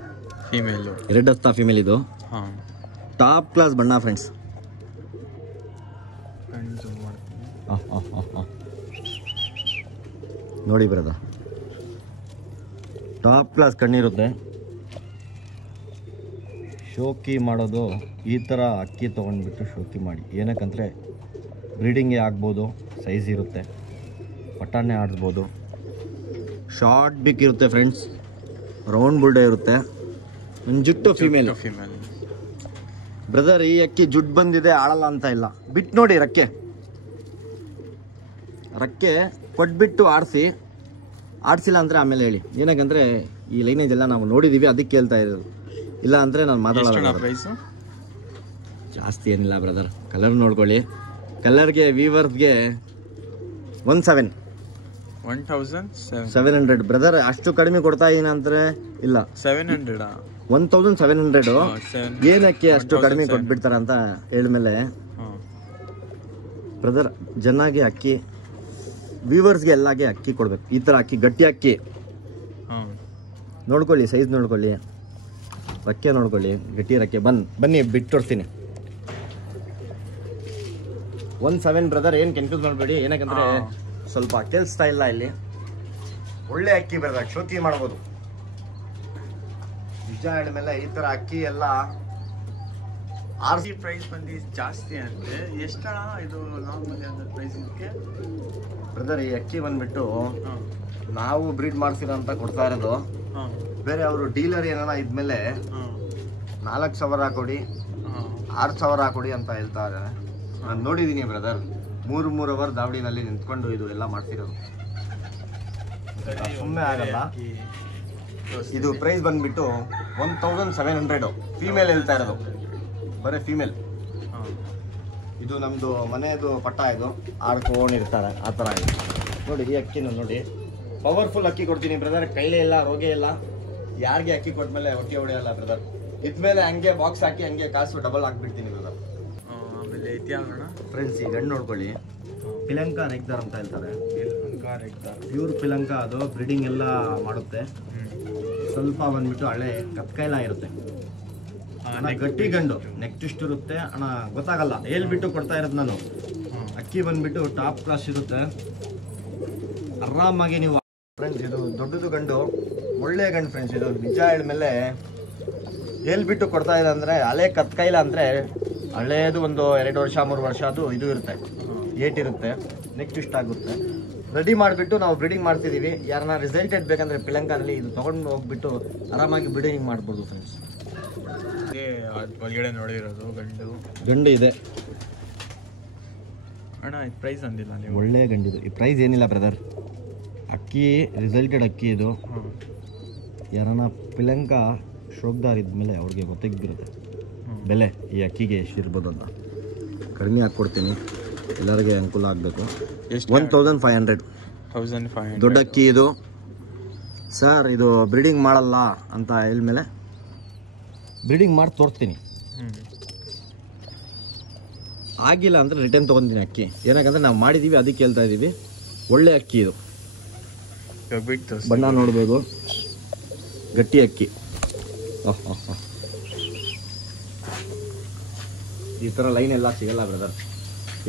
ಫೀಮೇಲು, ರೆಡ್ ಹಸ್ತಾ ಫೀಮೇಲ್. ಇದು ಹಾಂ, ಟಾಪ್ ಕ್ಲಾಸ್ ಬಣ್ಣ ಫ್ರೆಂಡ್ಸ್. ನೋಡಿ ಬ್ರದರ್, ಟಾಪ್ ಕ್ಲಾಸ್ ಕಣ್ಣಿರುತ್ತೆ. ಶೋಕಿ ಮಾಡೋದು ಈ ಥರ ಅಕ್ಕಿ ತೊಗೊಂಡ್ಬಿಟ್ಟು ಶೋಕಿ ಮಾಡಿ. ಏನಕ್ಕಂದರೆ ಬ್ರೀಡಿಂಗೇ ಆಗ್ಬೋದು, ಸೈಜ್ ಇರುತ್ತೆ, ಪಟಾಣೆ ಆಡಿಸ್ಬೋದು. ಶಾರ್ಟ್ ಬಿಕ್ ಇರುತ್ತೆ ಫ್ರೆಂಡ್ಸ್, ರೌಂಡ್ ಬುಲ್ಡೆ ಇರುತ್ತೆ. ಒಂದು ಜುಟ್ಟು ಫಿಮೇಲ್. ಬ್ರದರ್, ಈ ಅಕ್ಕಿ ಜುಟ್ಟು ಬಂದಿದೆ ಆಳಲ್ಲ ಅಂತ ಇಲ್ಲ. ಬಿಟ್ಟು ನೋಡಿ, ರಕ್ಕೆ ಕೊಟ್ಬಿಟ್ಟು ಆಡಿಸಿಲ್ಲ ಅಂದರೆ ಆಮೇಲೆ ಹೇಳಿ. ಏನಕ್ಕಂದರೆ ಈ ಲೈನೇಜ್ ಎಲ್ಲ ನಾವು ನೋಡಿದ್ದೀವಿ, ಅದಕ್ಕೆ ಕೇಳ್ತಾ ಇರೋದು. ಇಲ್ಲ ಅಂದರೆ ನಾನು ಮಾತಾಡೋಲ್ಲ. ಪ್ರೈಸು ಜಾಸ್ತಿ ಏನಿಲ್ಲ ಬ್ರದರ್. ಕಲರ್ ನೋಡ್ಕೊಳ್ಳಿ. ಕಲರ್ಗೆ ವೀವರ್ಸ್ಗೆ 1700 ಬ್ರದರ್. ಅಷ್ಟು ಕಡಿಮೆ ಕೊಡ್ತಾ ಇದೀನಿ ಅಂದರೆ ಇಲ್ಲ, 700 1700. ಏನಕ್ಕೆ ಅಷ್ಟು ಕಡಿಮೆ ಕೊಟ್ಬಿಡ್ತಾರೆ ಅಂತ ಹೇಳಿದ್ಮೇಲೆ ಬ್ರದರ್, ಚೆನ್ನಾಗಿ ಅಕ್ಕಿ ವ್ಯೂವರ್ಸ್ಗೆ ಎಲ್ಲಾಗೆ ಅಕ್ಕಿ ಕೊಡ್ಬೇಕು. ಈ ಥರ ಅಕ್ಕಿ, ಗಟ್ಟಿ ಅಕ್ಕಿ ನೋಡ್ಕೊಳ್ಳಿ, ಸೈಜ್ ನೋಡ್ಕೊಳ್ಳಿ, ರಕ್ಕೆ ನೋಡ್ಕೊಳ್ಳಿ, ಗಟ್ಟಿ ರಕ್ಕೆ. ಬನ್ನಿ ಬಿಟ್ಟು ತೋರಿಸ್ತೀನಿ. 17 ಬ್ರದರ್, ಏನು ಕನ್ಫ್ಯೂಸ್ ಮಾಡಬೇಡಿ. ಏನಕ್ಕಂದ್ರೆ ಸ್ವಲ್ಪ ಕೇಳಿಸ್ತಾ ಇಲ್ಲ ಇಲ್ಲಿ. ಒಳ್ಳೆ ಅಕ್ಕಿ ಬ್ರದರ್, ಶೋಕಿ ಮಾಡ್ಬೋದು. ನಿಜ ಹೇಳಿದ್ಮೇಲೆ ಈ ಥರ ಅಕ್ಕಿ ಎಲ್ಲ RC ಪ್ರೈಸ್ ಬಂದು ಜಾಸ್ತಿ ಅಂದರೆ ಎಷ್ಟಣ? ಇದು ನಾರ್ಮಲಿ ಅಂದ್ರೆ ಪ್ರೈಸ್ ಇದಕ್ಕೆ ಬ್ರದರ್, ಈ ಅಕ್ಕಿ ಬಂದ್ಬಿಟ್ಟು ನಾವು ಬ್ರೀಡ್ ಮಾಡ್ಸಿರೋ ಅಂತ ಕೊಡ್ತಾ ಇರೋದು. ಬೇರೆ ಅವರು ಡೀಲರ್ ಏನಾರ ಇದ್ಮೇಲೆ 4000 ಕೊಡಿ, 6000 ಕೊಡಿ ಅಂತ ಹೇಳ್ತಾ ಇದ್ದಾರೆ. ನಾನು ನೋಡಿದ್ದೀನಿ ಬ್ರದರ್, 3 ಅವರ್ ದಾವಡಿನಲ್ಲಿ ನಿಂತ್ಕೊಂಡು ಇದು ಎಲ್ಲ ಮಾಡ್ತಿರೋದು. ಸುಮ್ಮನೆ ಆಗಲ್ಲ. ಇದು ಪ್ರೈಸ್ ಬಂದ್ಬಿಟ್ಟು 1700. ಫೀಮೇಲ್ ಹೇಳ್ತಾ ಇರೋದು, ಬರೀ ಫೀಮೇಲ್. ಇದು ನಮ್ಮದು ಮನೆಯದು ಪಟ್ಟ. ಇದು ಆಡ್ಕೊಂಡಿರ್ತಾರೆ ಆ ಥರ. ನೋಡಿ ಈ ಅಕ್ಕಿನ ನೋಡಿ, ಪವರ್ಫುಲ್ ಅಕ್ಕಿ ಕೊಡ್ತೀನಿ ಬ್ರದರ್. ಕೈಲೇ ಇಲ್ಲ, ರೋಗೆ ಇಲ್ಲ. ಯಾರಿಗೆ ಅಕ್ಕಿ ಕೊಟ್ಮೇಲೆ ಹೊಟ್ಟೆ ಹೊಡೆಯಲ್ಲ ಬ್ರದರ್. ಇದ್ಮೇಲೆ ಹಂಗೆ ಬಾಕ್ಸ್ ಹಾಕಿ ಹಂಗೆ ಕಾಸು ಡಬಲ್ ಹಾಕ್ಬಿಡ್ತೀನಿ ಬ್ರದರ್. ಆಮೇಲೆ ಇತಿಹಾಸ ಫ್ರೆಂಡ್ಸ್, ಈ ಗಂಡು ನೋಡ್ಕೊಳ್ಳಿ, ಪಿಲಂಕ ನೆಕ್ದಾರ್ ಅಂತ ಹೇಳ್ತಾರೆ. ಪ್ಯೂರ್ ಪಿಲಂಕ. ಅದು ಬ್ರೀಡಿಂಗ್ ಎಲ್ಲ ಮಾಡುತ್ತೆ. ಸ್ವಲ್ಪ ಬಂದ್ಬಿಟ್ಟು ಹಳೆ ಕತ್ಕೈಲ ಇರುತ್ತೆ. ಗಟ್ಟಿ ಗಂಡು, ನೆಕ್ಸ್ಟ್ ಇರುತ್ತೆ ಅಣ್ಣ, ಗೊತ್ತಾಗಲ್ಲ. ಹೇಳ್ಬಿಟ್ಟು ಕೊಡ್ತಾ ಇರೋದು ನಾನು. ಅಕ್ಕಿ ಬಂದ್ಬಿಟ್ಟು ಟಾಪ್ ಕ್ಲಾಸ್ ಇರುತ್ತೆ, ಆರಾಮಾಗಿ ನೀವು. ಫ್ರೆಂಡ್ಸ್, ಇದು ದೊಡ್ಡದು ಗಂಡು, ಒಳ್ಳೆ ಗಂಡು ಫ್ರೆಂಡ್ಸ್. ಇದು ನಿಜ ಹೇಳಿದ್ಮೇಲೆ ಹೇಳ್ಬಿಟ್ಟು ಕೊಡ್ತಾ ಇದೆ. ಅಂದರೆ ಹಳೆ ಕತ್ಕೈಲ ಅಂದರೆ ಹಳೇದು ಒಂದು 2 ವರ್ಷ 3 ವರ್ಷ ಅದು ಇದು ಇರುತ್ತೆ, ಏಟ್ ಇರುತ್ತೆ. ನೆಕ್ಸ್ಟ್ ಇಷ್ಟ ಆಗುತ್ತೆ. ರೆಡಿ ಮಾಡಿಬಿಟ್ಟು ನಾವು ಬ್ರೀಡಿಂಗ್ ಮಾಡ್ತಿದ್ದೀವಿ. ಯಾರನ್ನ ರಿಸಲ್ಟೆಡ್ ಬೇಕಂದರೆ ಪಿಲಂಕಾದಲ್ಲಿ ಇದು ತೊಗೊಂಡು ಹೋಗ್ಬಿಟ್ಟು ಆರಾಮಾಗಿ ಬ್ರೀಡಿಂಗ್ ಮಾಡ್ಬೋದು ಫ್ರೆಂಡ್ಸ್. ಒಳಗಡೆ ನೋಡಿರೋದು ಗಂಡು ಇದೆ ಅಣ್ಣ. ಪ್ರೈಸ್ ಅಂದಿಲ್ಲ ನೀವು? ಒಳ್ಳೆ ಗಂಡಿದು. ಈ ಪ್ರೈಸ್ ಏನಿಲ್ಲ ಬ್ರದರ್. ಅಕ್ಕಿ ರಿಸಲ್ಟೆಡ್ ಅಕ್ಕಿ ಇದು. ಯಾರನ್ನ ಪಿಲಂಕ ಶೋಕ್ದಾರ್ ಇದ್ಮೇಲೆ ಅವ್ರಿಗೆ ಗೊತ್ತಾಗಿರುತ್ತೆ ಬೆಲೆ ಈ ಅಕ್ಕಿಗೆ ಎಷ್ಟಿರ್ಬೋದು ಅಂತ. ಕಡಿಮೆ ಹಾಕ್ಕೊಡ್ತೀನಿ, ಎಲ್ಲರಿಗೆ ಅನುಕೂಲ ಆಗಬೇಕು. 1500 1500 ದೊಡ್ಡ ಅಕ್ಕಿ ಇದು. ಸರ್ ಇದು ಬ್ರೀಡಿಂಗ್ ಮಾಡಲ್ಲ ಅಂತ ಹೇಳಿದ್ಮೇಲೆ ಬ್ರೀಡಿಂಗ್ ಮಾಡಿ ತೋರಿಸ್ತೀನಿ. ಆಗಿಲ್ಲ ಅಂದರೆ ರಿಟರ್ನ್ ತೊಗೊತೀನಿ ಅಕ್ಕಿ. ಏನಕ್ಕಂದರೆ ನಾವು ಮಾಡಿದ್ದೀವಿ, ಅದಕ್ಕೆ ಹೇಳ್ತಾ ಇದ್ದೀವಿ. ಒಳ್ಳೆ ಅಕ್ಕಿ ಇದು, ಬಣ್ಣ ನೋಡ್ಬೋದು, ಗಟ್ಟಿ ಅಕ್ಕಿ. ಈ ಥರ ಲೈನ್ ಎಲ್ಲ ಸಿಗಲ್ಲ ಬ್ರದರ್.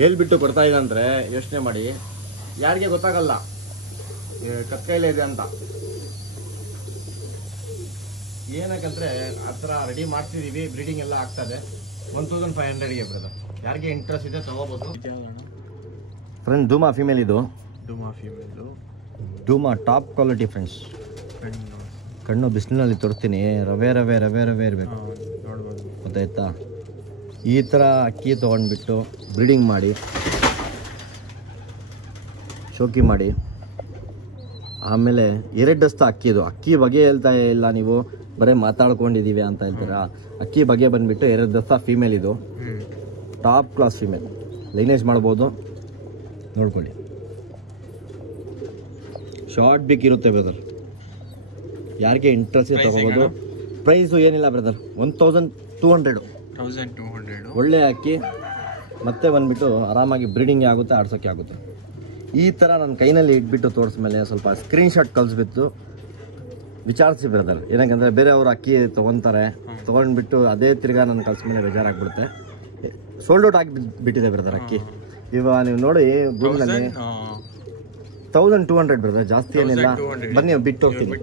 ಹೇಳ್ಬಿಟ್ಟು ಕೊಡ್ತಾ ಇಲ್ಲ ಅಂದರೆ ಯೋಚನೆ ಮಾಡಿ, ಯಾರಿಗೆ ಗೊತ್ತಾಗಲ್ಲ ಕತ್ಕೈಲೆ ಇದೆ ಅಂತ. ಏನಕ್ಕಂದ್ರೆ ಆ ಥರ ರೆಡಿ ಮಾಡ್ತಿದ್ದೀವಿ, ಬ್ರೀಡಿಂಗ್ ಎಲ್ಲ ಆಗ್ತದೆ. 1500ಗೆ ಬ್ರದರ್. ಯಾರಿಗೆ ಇಂಟ್ರೆಸ್ಟ್ ಇದೆ ತಗೋಬೋದು. ಫ್ರೆಂಡ್ ಧೂಮಾ ಫಿಮೇಲ್ ಇದು. ಧೂಮಾ ಟಾಪ್ ಕ್ವಾಲಿಟಿ ಫ್ರೆಂಡ್ಸ್. ಕಣ್ಣು ಬಿಸಿಲಿನಲ್ಲಿ ತೋರಿಸ್ತೀನಿ, ರವೆ ರವೆ ರವೆ ರವೆ ಇರಬೇಕು, ಗೊತ್ತಾಯ್ತಾ? ಈ ಥರ ಅಕ್ಕಿ ತೊಗೊಂಡ್ಬಿಟ್ಟು ಬ್ರೀಡಿಂಗ್ ಮಾಡಿ ಶೋಕಿ ಮಾಡಿ ಆಮೇಲೆ 2 ದಸ್ತ ಅಕ್ಕಿ. ಇದು ಅಕ್ಕಿ ಬಗ್ಗೆ ಹೇಳ್ತಾ ಇಲ್ಲ ನೀವು, ಬರೀ ಮಾತಾಡ್ಕೊಂಡಿದ್ದೀವಿ ಅಂತ ಹೇಳ್ತೀರಾ. ಅಕ್ಕಿ ಬಗ್ಗೆ ಬಂದುಬಿಟ್ಟು 2 ದಸ್ತ ಫೀಮೇಲ್. ಇದು ಟಾಪ್ ಕ್ಲಾಸ್ ಫೀಮೇಲ್, ಲೈನೇಜ್ ಮಾಡ್ಬೋದು, ನೋಡ್ಕೊಳ್ಳಿ. ಶಾರ್ಟ್ ಬಿಕ್ ಇರುತ್ತೆ ಬ್ರದರ್. ಯಾರಿಗೆ ಇಂಟ್ರೆಸ್ಟ್ ತಗೋಬೋದು. ಪ್ರೈಸು ಏನಿಲ್ಲ ಬ್ರದರ್, 1200. ಒಳ್ಳೆ ಅಕ್ಕಿ. ಮತ್ತೆ ಬಂದುಬಿಟ್ಟು ಆರಾಮಾಗಿ ಬ್ರೀಡಿಂಗ್ ಆಗುತ್ತೆ, ಆಡ್ಸೋಕ್ಕೆ ಆಗುತ್ತೆ. ಈ ಥರ ನನ್ನ ಕೈನಲ್ಲಿ ಇಟ್ಬಿಟ್ಟು ತೋರಿಸ್ಮೇಲೆ ಸ್ವಲ್ಪ ಸ್ಕ್ರೀನ್ಶಾಟ್ ಕಳಿಸ್ಬಿಟ್ಟು ವಿಚಾರಿಸಿ ಬ್ರದರ್. ಏನಕ್ಕಂದರೆ ಬೇರೆಯವರು ಅಕ್ಕಿ ತೊಗೊತಾರೆ, ತೊಗೊಂಡ್ಬಿಟ್ಟು ಅದೇ ತಿರ್ಗಾ ನನ್ನ ಕಳಿಸ್ಮೇಲೆ ಬೇಜಾರಾಗ್ಬಿಡುತ್ತೆ. ಸೋಲ್ಡ್ ಔಟ್ ಆಗಿ ಬಿಟ್ಟಿದೆ ಬ್ರದರ್ ಅಕ್ಕಿ. ಇವಾಗ ನೀವು ನೋಡಿ ಗೂಗಲಲ್ಲಿ 1200 ಬ್ರದರ್, ಜಾಸ್ತಿ ಏನಿಲ್ಲ. ಬನ್ನಿ ಬಿಟ್ಟು ಹೋಗ್ತೀನಿ.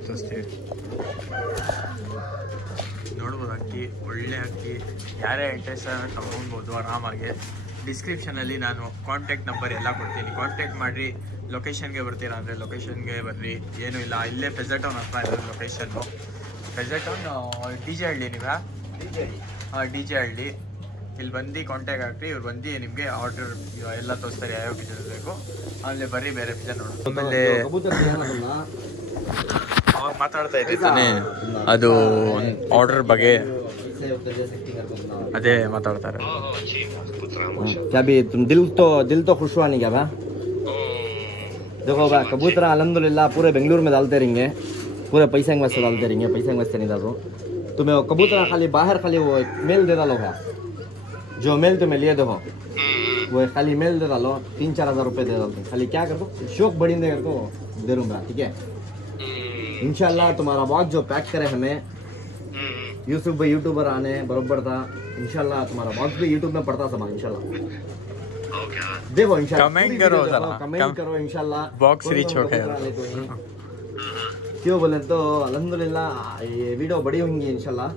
ನೋಡ್ಬೋದು ಅಕ್ಕಿ, ಒಳ್ಳೆ ಅಕ್ಕಿ. ಯಾರೇ ಇಂಟ್ರೆಸ್ಟ್ ತಗೊಳ್ಬೋದು ಆರಾಮಾಗಿ. ಡಿಸ್ಕ್ರಿಪ್ಷನಲ್ಲಿ ನಾನು ಕಾಂಟ್ಯಾಕ್ಟ್ ನಂಬರ್ ಎಲ್ಲ ಕೊಡ್ತೀನಿ, ಕಾಂಟ್ಯಾಕ್ಟ್ ಮಾಡಿರಿ. ಲೊಕೇಶನ್ಗೆ ಬರ್ತೀರಾ ಅಂದರೆ ಲೊಕೇಶನ್ಗೆ ಬರ್ರಿ, ಏನೂ ಇಲ್ಲ. ಇಲ್ಲೇ ಪೆಜೆಟ್ ಟೌನ್ ಹತ್ರ ಇರೋದು ಲೊಕೇಶನ್ನು. ಪೆಜೆಟ್ ಟೌನ್ DJ ಹಳ್ಳಿ. ನೀವಾ DJ ಹಳ್ಳಿ. ಇಲ್ಲಿ ಬಂದು ಕಾಂಟ್ಯಾಕ್ಟ್ ಆಗ್ರಿ. ಇವ್ರು ಬಂದು ನಿಮಗೆ ಆರ್ಡರ್ ಎಲ್ಲ ತೋರಿಸ್ತಾರೆ, ಯಾವ್ಯಾವ ಪಿಜನ್ ಬೇಕು. ಆಮೇಲೆ ಬರ್ರಿ, ಬೇರೆ ಪಿಜನ್ ನೋಡೋದು. ಆಮೇಲೆ ಅವಾಗ ಮಾತಾಡ್ತಾ ಇದ್ದೆ ತಾನೇ, ಅದು ಆರ್ಡರ್ ಬಗ್ಗೆ अदे माताड़ता रहे। क्या भी तुम दिल तो खुश हुआ नहीं क्या? देखो भाई कबूतर अल्हम्दुलिल्लाह पूरे बेंगलुरु में डालते रहेंगे, पूरे पैसे के वास्ते डालते रहेंगे, पैसे के वास्ते नहीं डालो। तुम्हें कबूतर खाली बाहर खाली वो मेल दे डालो है, जो मेल तुम्हें लिए दो वो खाली मेल दे डालो, 3-4 हज़ार रुपये दे डालते। खाली क्या कर दो, शौक बड़ी दे कर दो, दे दूँगा, ठीक है। इंशाल्लाह तुम्हारा बॉक्स जो पैक करे हमें यूट्यूबर आने बरोबर था, इंशाल्लाह तुम्हारा बॉक्स भी यूट्यूब में पड़ता सब इंशाल्लाह। देखो इंशाल्लाह कमेंट करो इंशाल्लाह बॉक्स रीच हो गया। क्यों बोले तो अल्हम्दुलिल्लाह ये वीडियो बड़ी होंगी इंशाल्लाह।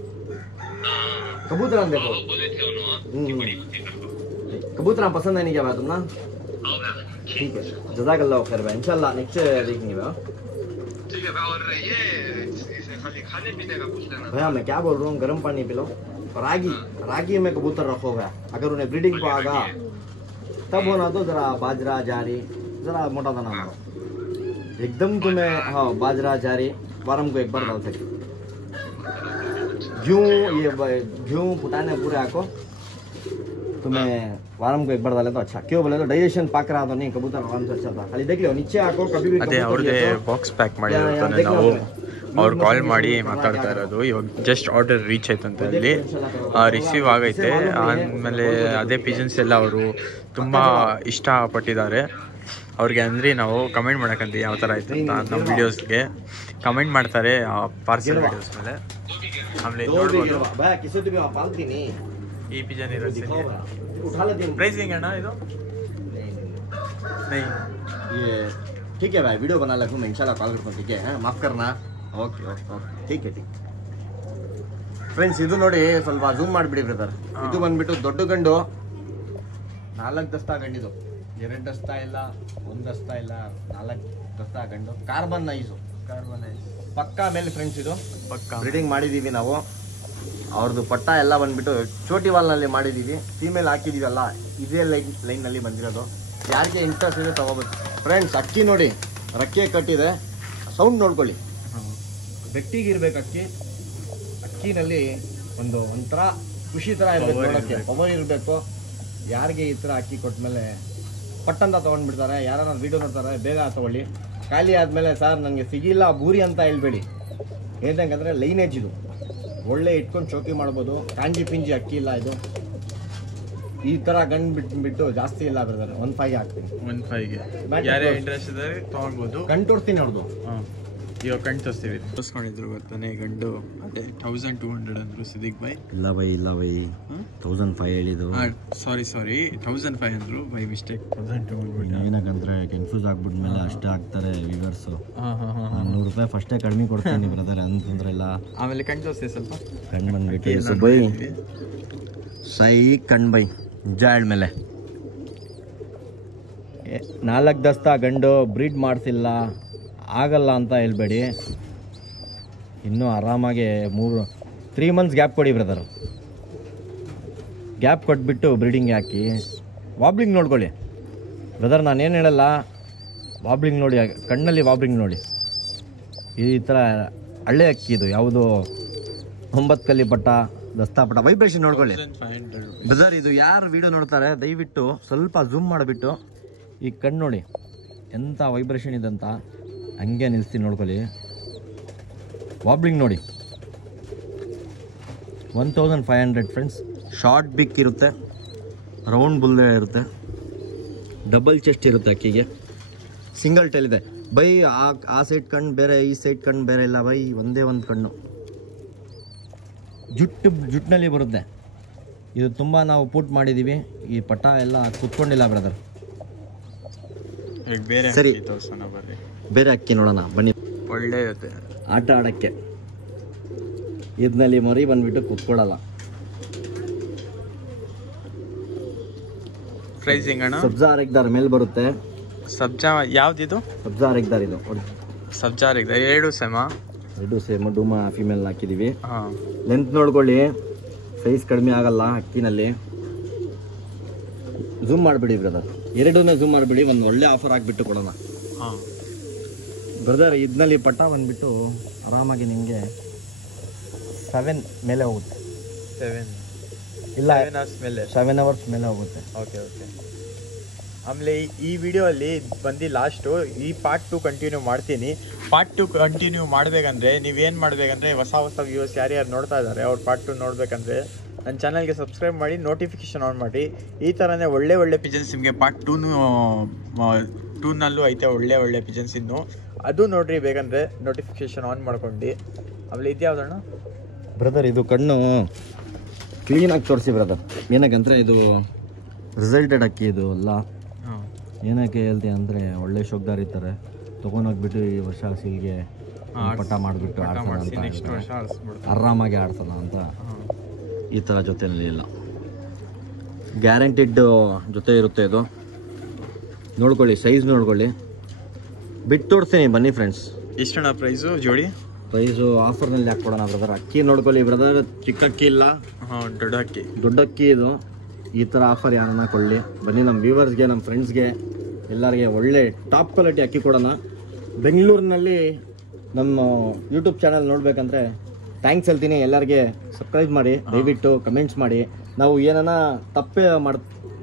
कबूतर देखो कबूतर पसंद है नहीं क्या बात तुम ना, ठीक है जज़ाकल्लाह खैर भाई, इंशाल्लाह नेक्स्ट देखेंगे भाई। ठीक है और ये खाने पीने का पूछ लेना भैया, मैं क्या बोल रहा हूँ, गर्म पानी पिलो, रागी में कबूतर रखो भैया। अगर उन्हें ब्रीडिंग को आगा तब होना तो जरा बाजरा जारी जरा मोटा दाना मारो एकदम तुम्हें। हाँ बाजरा जारी वारम को एक बार डाल सकते, घी फुटाने पूरे आको तुम्हें वारम को एक बार डाले तो अच्छा। क्यों बोले तो डाइजेशन पाक रहा तो नहीं, कबूतर आराम से अच्छा था। खाली देख लो नीचे आको कभी भी ಬಾಕ್ಸ್ ಪ್ಯಾಕ್ ಮಾಡಿರ್ತಾನೆ ನಾವು ಅವ್ರು ಕಾಲ್ ಮಾಡಿ ಮಾತಾಡ್ತಾ ಇರೋದು. ಇವಾಗ ಜಸ್ಟ್ ಆರ್ಡರ್ ರೀಚ್ ಆಯ್ತು ಅಂತ ಅಲ್ಲಿ ರಿಸೀವ್ ಆಗೈತೆ. ಆಮೇಲೆ ಅದೇ ಪಿಜನ್ಸ್ ಎಲ್ಲ ಅವರು ತುಂಬ ಇಷ್ಟಪಟ್ಟಿದ್ದಾರೆ. ಅವ್ರಿಗೆ ಅಂದರೆ ನಾವು ಕಮೆಂಟ್ ಮಾಡೋಕ್ಕಂತ ಯಾವ ಥರ ಆಯ್ತು ಅಂತ ನಮ್ಮ ವೀಡಿಯೋಸ್ಗೆ ಕಮೆಂಟ್ ಮಾಡ್ತಾರೆ ಪಾರ್ಸಲ್ ವೀಡಿಯೋಸ್ ಮೇಲೆ. ಆಮೇಲೆ ನೋಡ್ಬೋದು ಈ ಪಿಜನ್ ಇರೋದು ಪ್ರೈಸ್ ಹೆಂಗೆ ಅಣ್ಣ ಇದು? ठीक है भाई वीडियो बना लगा मैं इंशाल्लाह कॉल करता हूँ, ठीक है माफ करना। ओके ओके ओके ठीक है ಫ್ರೆಂಡ್ಸ್ ಇದು ನೋಡಿ ಸ್ವಲ್ಪ ಜೂಮ್ ಮಾಡಿಬಿಡಿ ಬ್ರದರ್. ಇದು ಬಂದ್ಬಿಟ್ಟು ದೊಡ್ಡ ಗಂಡು 4 ದಸ್ತಾ ಗಂಡಿದು, 2 ದಸ್ತಾ ಇಲ್ಲ 1 ದಸ್ತಾ ಇಲ್ಲ 4 ದಸ್ತಾ ಗಂಡು. ಕಾರ್ಬನ್ ಐಸು ಪಕ್ಕಾ ಮೇಲೆ ಫ್ರೆಂಡ್ಸ್ ಇದು ಪಕ್ಕಾ ಬ್ರೀಡಿಂಗ್ ಮಾಡಿದ್ದೀವಿ ನಾವು. ಅವ್ರದ್ದು ಪಟ್ಟ ಎಲ್ಲ ಬಂದ್ಬಿಟ್ಟು ಚೋಟಿ ವಾಲ್ನಲ್ಲಿ ಮಾಡಿದ್ದೀವಿ, ಫೀಮೇಲ್ ಹಾಕಿದ್ದೀವಿ ಅಲ್ಲ ಇದೇ ಲೈನ್ನಲ್ಲಿ ಬಂದಿರೋದು. ಯಾರಿಗೆ ಇಂಟ್ರೆಸ್ಟ್ ಇದೆ ತಗೋಬೇಕು ಫ್ರೆಂಡ್ಸ್. ಅಕ್ಕಿ ನೋಡಿ ರಕ್ಕೆ ಕಟ್ಟಿದೆ, ಸೌಂಡ್ ನೋಡ್ಕೊಳ್ಳಿ, ಗಟ್ಟಿಗಿರ್ಬೇಕು ಅಕ್ಕಿ. ಅಕ್ಕಿನಲ್ಲಿ ಒಂಥರ ಖುಷಿ ಥರ ಇರಬೇಕು ನೋಡೋಕ್ಕೆ, ಪವರ್ ಇರಬೇಕು. ಯಾರಿಗೆ ಈ ಥರ ಅಕ್ಕಿ ಕೊಟ್ಮೇಲೆ ಪಟ್ಟಂತ ತೊಗೊಂಡ್ಬಿಡ್ತಾರೆ, ಯಾರನ್ನ ವೀಡಿಯೋ ನೋಡ್ತಾರೆ ಬೇಗ ತಗೊಳ್ಳಿ. ಖಾಲಿ ಆದಮೇಲೆ ಸರ್ ನನಗೆ ಸಿಗಿಲ್ಲ ಬೂರಿ ಅಂತ ಹೇಳ್ಬೇಡಿ. ಏನಂತಂದರೆ ಲೈನೇಜ್ ಇದು ಒಳ್ಳೆ ಇಟ್ಕೊಂಡು ಚೌಕಿ ಮಾಡ್ಬೋದು. ಕಾಂಜಿ ಪಿಂಜಿ ಅಕ್ಕಿ ಇಲ್ಲ ಇದು. ಈ ಥರ ಗಂಡು ಬಿಟ್ಟು ಜಾಸ್ತಿ ಇಲ್ಲ ಬ್ರದರ್. 1.5 ಹಾಕ್ತೀನಿ. 1.5ಗೆ ಯಾರೇ ಇಂಟ್ರೆಸ್ಟ್ ಇದ್ದಾರೆ ತೊಗೊಳ್ಬೋದು. ಕಣ್ ತೋರಿಸ್ತೀನಿ ಅವ್ರದ್ದು. ಹಾಂ ಇವಾಗ ಕಣ್ ತೋರಿಸ್ತೀವಿ. ತೋರಿಸ್ಕೊಂಡಿದ್ರು ಗೊತ್ತಾನೆ ಗಂಡು. ಅದೇ 1200 ಅಂದರು ಸಿದ್ದಿಕ್ ಬೈ. ಇಲ್ಲ ಬೈ 1500 ಹೇಳಿದ್ದು. ಸಾರಿ 1500 ಅಂದರು ಬೈ ಮಿಸ್ಟೇಕ್ 1200. ಏನಕ್ಕಂದ್ರೆ ಕನ್ಫ್ಯೂಸ್ ಆಗ್ಬಿಟ್ಮೇಲೆ ಅಷ್ಟೇ ಆಗ್ತಾರೆ ವ್ಯೂವರ್ಸು. ಹಾಂ ₹100 ಫಸ್ಟೇ ಕಡಿಮೆ ಕೊಡ್ತೀನಿ ಬ್ರದರ್ ಅಂತಂದ್ರೆ ಇಲ್ಲ. ಆಮೇಲೆ ಕಣ್ ತೋರಿಸ್ತೀವಿ ಸ್ವಲ್ಪ. ಕಣ್ಣು ಬಂದ್ಬಿಟ್ಟು ಬೈ ಸೈ ಕಣ್ ಬೈ ನಿಜ ಹೇಳ್ಮೇಲೆ 4 ದಸ್ತ ಗಂಡು ಬ್ರೀಡ್ ಮಾಡಿಸಿಲ್ಲ ಆಗಲ್ಲ ಅಂತ ಹೇಳ್ಬೇಡಿ. ಇನ್ನೂ ಆರಾಮಾಗಿ 3 ಮಂತ್ಸ್ ಗ್ಯಾಪ್ ಕೊಡಿ ಬ್ರದರ್. ಗ್ಯಾಪ್ ಕೊಟ್ಬಿಟ್ಟು ಬ್ರೀಡಿಂಗ್ ಹಾಕಿ ವಾಬ್ಲಿಂಗ್ ನೋಡ್ಕೊಳ್ಳಿ ಬ್ರದರ್. ನಾನೇನು ಹೇಳಲ್ಲ, ವಾಬ್ಲಿಂಗ್ ನೋಡಿ, ಕಣ್ಣಲ್ಲಿ ವಾಬ್ಲಿಂಗ್ ನೋಡಿ. ಈ ಥರ ಹಳ್ಳೆ ಅಕ್ಕಿ ಇದು, ಯಾವುದು 9 ಕಲ್ಲಿ ಪಟ್ಟ ದಸ್ತಾ ಪಟ್ಟ ವೈಬ್ರೇಷನ್ ನೋಡ್ಕೊಳ್ಳಿ ಬ್ರದರ್. ಇದು ಯಾರು ವಿಡಿಯೋ ನೋಡ್ತಾರೆ ದಯವಿಟ್ಟು ಸ್ವಲ್ಪ ಝೂಮ್ ಮಾಡಿಬಿಟ್ಟು ಈ ಕಣ್ಣು ನೋಡಿ ಎಂಥ ವೈಬ್ರೇಷನ್ ಇದೆ ಅಂತ ಹಂಗೆ ನಿಲ್ಲಿಸ್ತೀನಿ ನೋಡ್ಕೊಳ್ಳಿ. ವಾಬ್ಲಿಂಗ್ ನೋಡಿ 1500 ಫ್ರೆಂಡ್ಸ್. ಶಾರ್ಟ್ ಬಿಕ್ ಇರುತ್ತೆ, ರೌಂಡ್ ಬುಲ್ಲೆ ಇರುತ್ತೆ, ಡಬಲ್ ಚೆಸ್ಟ್ ಇರುತ್ತೆ ಅಕ್ಕಿಗೆ, ಸಿಂಗಲ್ ಟೈಲ್ ಇದೆ ಬೈ. ಆ ಸೈಡ್ ಕಣ್ಣು ಬೇರೆ, ಈ ಸೈಡ್ ಕಣ್ಣು ಬೇರೆ ಇಲ್ಲ ಬೈ, ಒಂದೇ ಒಂದು ಕಣ್ಣು. ಜುಟ್ಟಿನಲ್ಲಿ ಬರುತ್ತೆ ಇದು. ತುಂಬ ನಾವು ಪುಟ್ ಮಾಡಿದ್ದೀವಿ. ಈ ಪಟ ಎಲ್ಲ ಕುತ್ಕೊಂಡಿಲ್ಲ ಬ್ರದರ್. ಸರಿ ಬೇರೆ ಅಕ್ಕಿ ನೋಡೋಣ ಬನ್ನಿ. ಒಳ್ಳೆ ಇರುತ್ತೆ ಆಟ ಆಡೋಕ್ಕೆ. ಇದರಲ್ಲಿ ಮರಿ ಬಂದ್ಬಿಟ್ಟು ಕುತ್ಕೊಳ್ಳಲ್ಲ. ಪ್ರೈಸಿಂಗ್ ಅಣ್ಣ ಸಬ್ಜಾ ಅರೆಕ್ದಾರ್ ಮೇಲೆ ಬರುತ್ತೆ. ಸಬ್ಜಾ ಯಾವ್ದಿದು? ಸಬ್ಜಾ ಅರೆಕ್ದಾರ್ ಇದು. ಸಬ್ಜಾ ಅರೆಕ್ದಾರ್ 2 ಸೇಮ್ ಡೂಮಾ ಫಿಮೇಲ್ ಹಾಕಿದೀವಿ. ಹಾಂ ಲೆಂತ್ ನೋಡ್ಕೊಳ್ಳಿ, ಸೈಜ್ ಕಡಿಮೆ ಆಗಲ್ಲ ಅಕ್ಕಿನಲ್ಲಿ. ಝೂಮ್ ಮಾಡಿಬಿಡಿ ಬ್ರದರ್, ಎರಡನ್ನೂ ಝೂಮ್ ಮಾಡಿಬಿಡಿ. ಒಂದು ಒಳ್ಳೆ ಆಫರ್ ಆಗಿಬಿಟ್ಟು ಕೊಡೋಣ. ಹಾಂ ಬ್ರದರ್ ಇದರಲ್ಲಿ ಪಟ್ಟ ಬಂದ್ಬಿಟ್ಟು ಆರಾಮಾಗಿ ನಿಮಗೆ 7 ಮೇಲೆ ಹೋಗುತ್ತೆ. 7 ಇಲ್ಲ 7 ಅವರ್ಸ್ ಮೇಲೆ ಹೋಗುತ್ತೆ. ಓಕೆ. ಆಮೇಲೆ ಈ ವಿಡಿಯೋ ಅಲ್ಲಿ ಬಂದು ಲಾಸ್ಟು ಈ ಪಾರ್ಟ್ 2 ಕಂಟಿನ್ಯೂ ಮಾಡ್ತೀನಿ. ಪಾರ್ಟ್ 2 ಕಂಟಿನ್ಯೂ ಮಾಡಬೇಕಂದ್ರೆ ನೀವೇನು ಮಾಡಬೇಕಂದ್ರೆ ಹೊಸ ವ್ಯೂವರ್ಸ್ ಯಾರ್ಯಾರು ನೋಡ್ತಾ ಇದ್ದಾರೆ ಅವ್ರು ಪಾರ್ಟ್ 2 ನೋಡಬೇಕಂದ್ರೆ ನನ್ನ ಚಾನಲ್ಗೆ ಸಬ್ಸ್ಕ್ರೈಬ್ ಮಾಡಿ, ನೋಟಿಫಿಕೇಶನ್ ಆನ್ ಮಾಡಿ. ಈ ಥರನೇ ಒಳ್ಳೆ ಪಿಜನ್ಸ್ ನಿಮಗೆ ಪಾರ್ಟ್ 2ನಲ್ಲೂ ಐತೆ. ಒಳ್ಳೆ ಪಿಜನ್ಸ್ ಇನ್ನು ಅದು ನೋಡ್ರಿ ಬೇಕಂದರೆ ನೋಟಿಫಿಕೇಶನ್ ಆನ್ ಮಾಡ್ಕೊಂಡು. ಆಮೇಲೆ ಇದ್ಯಾವ್ದಣ್ಣ ಬ್ರದರ್ ಇದು ಕಣ್ಣು ಕ್ಲೀನಾಗಿ ತೋರಿಸಿ ಬ್ರದರ್. ಏನಕ್ಕಂದರೆ ಇದು ರಿಸಲ್ಟೆಡ್ ಅಕ್ಕಿ ಇದು ಎಲ್ಲ. ಏನಕ್ಕೆ ಹೇಳ್ತೀವಿ ಅಂದರೆ ಒಳ್ಳೆ ಶೋಕ್ದಾರ್ ಇರ್ತಾರೆ, ತೊಗೊಂಡೋಗ್ಬಿಟ್ಟು ಈ ವರ್ಷ ಸಿಲ್ಗೆ ಪಟ್ಟ ಮಾಡಿಬಿಟ್ಟು ಆರಾಮಾಗಿ ಆಡ್ಸಲ್ಲ ಅಂತ ಈ ಥರ ಜೊತೆಯಲ್ಲಿ ಇಲ್ಲ. ಗ್ಯಾರಂಟಿಡ್ ಜೊತೆ ಇರುತ್ತೆ ಇದು. ನೋಡ್ಕೊಳ್ಳಿ, ಸೈಜ್ ನೋಡ್ಕೊಳ್ಳಿ. ಬಿಟ್ಟು ತೋರಿಸ್ತೀನಿ ಬನ್ನಿ ಫ್ರೆಂಡ್ಸ್. ಎಷ್ಟಣ್ಣ ಪ್ರೈಸು ಜೋಡಿ? ಪ್ರೈಸು ಆಫರ್ನಲ್ಲಿ ಹಾಕ್ಕೊಡೋಣ ಬ್ರದರ್. ಅಕ್ಕಿ ನೋಡ್ಕೊಳ್ಳಿ ಬ್ರದರ್, ಚಿಕ್ಕ ಅಕ್ಕಿ ಇಲ್ಲ, ದೊಡ್ಡ ಅಕ್ಕಿ ಇದು. ಈ ಥರ ಆಫರ್ ಯಾರನ್ನ ಕೊಳ್ಳಿ ಬನ್ನಿ. ನಮ್ಮ ವ್ಯೂವರ್ಸ್ಗೆ, ನಮ್ಮ ಫ್ರೆಂಡ್ಸ್ಗೆ, ಎಲ್ಲರಿಗೆ ಒಳ್ಳೆ ಟಾಪ್ ಕ್ವಾಲಿಟಿ ಅಕ್ಕಿ ಕೊಡೋಣ. ಬೆಂಗಳೂರಿನಲ್ಲಿ ನಮ್ಮ ಯೂಟ್ಯೂಬ್ ಚಾನಲ್ ನೋಡಬೇಕಂದ್ರೆ ಥ್ಯಾಂಕ್ಸ್ ಹೇಳ್ತೀನಿ. ಎಲ್ಲರಿಗೆ ಸಬ್ಸ್ಕ್ರೈಬ್ ಮಾಡಿ, ದಯವಿಟ್ಟು ಕಮೆಂಟ್ಸ್ ಮಾಡಿ. ನಾವು ಏನನ್ನ ತಪ್ಪೇ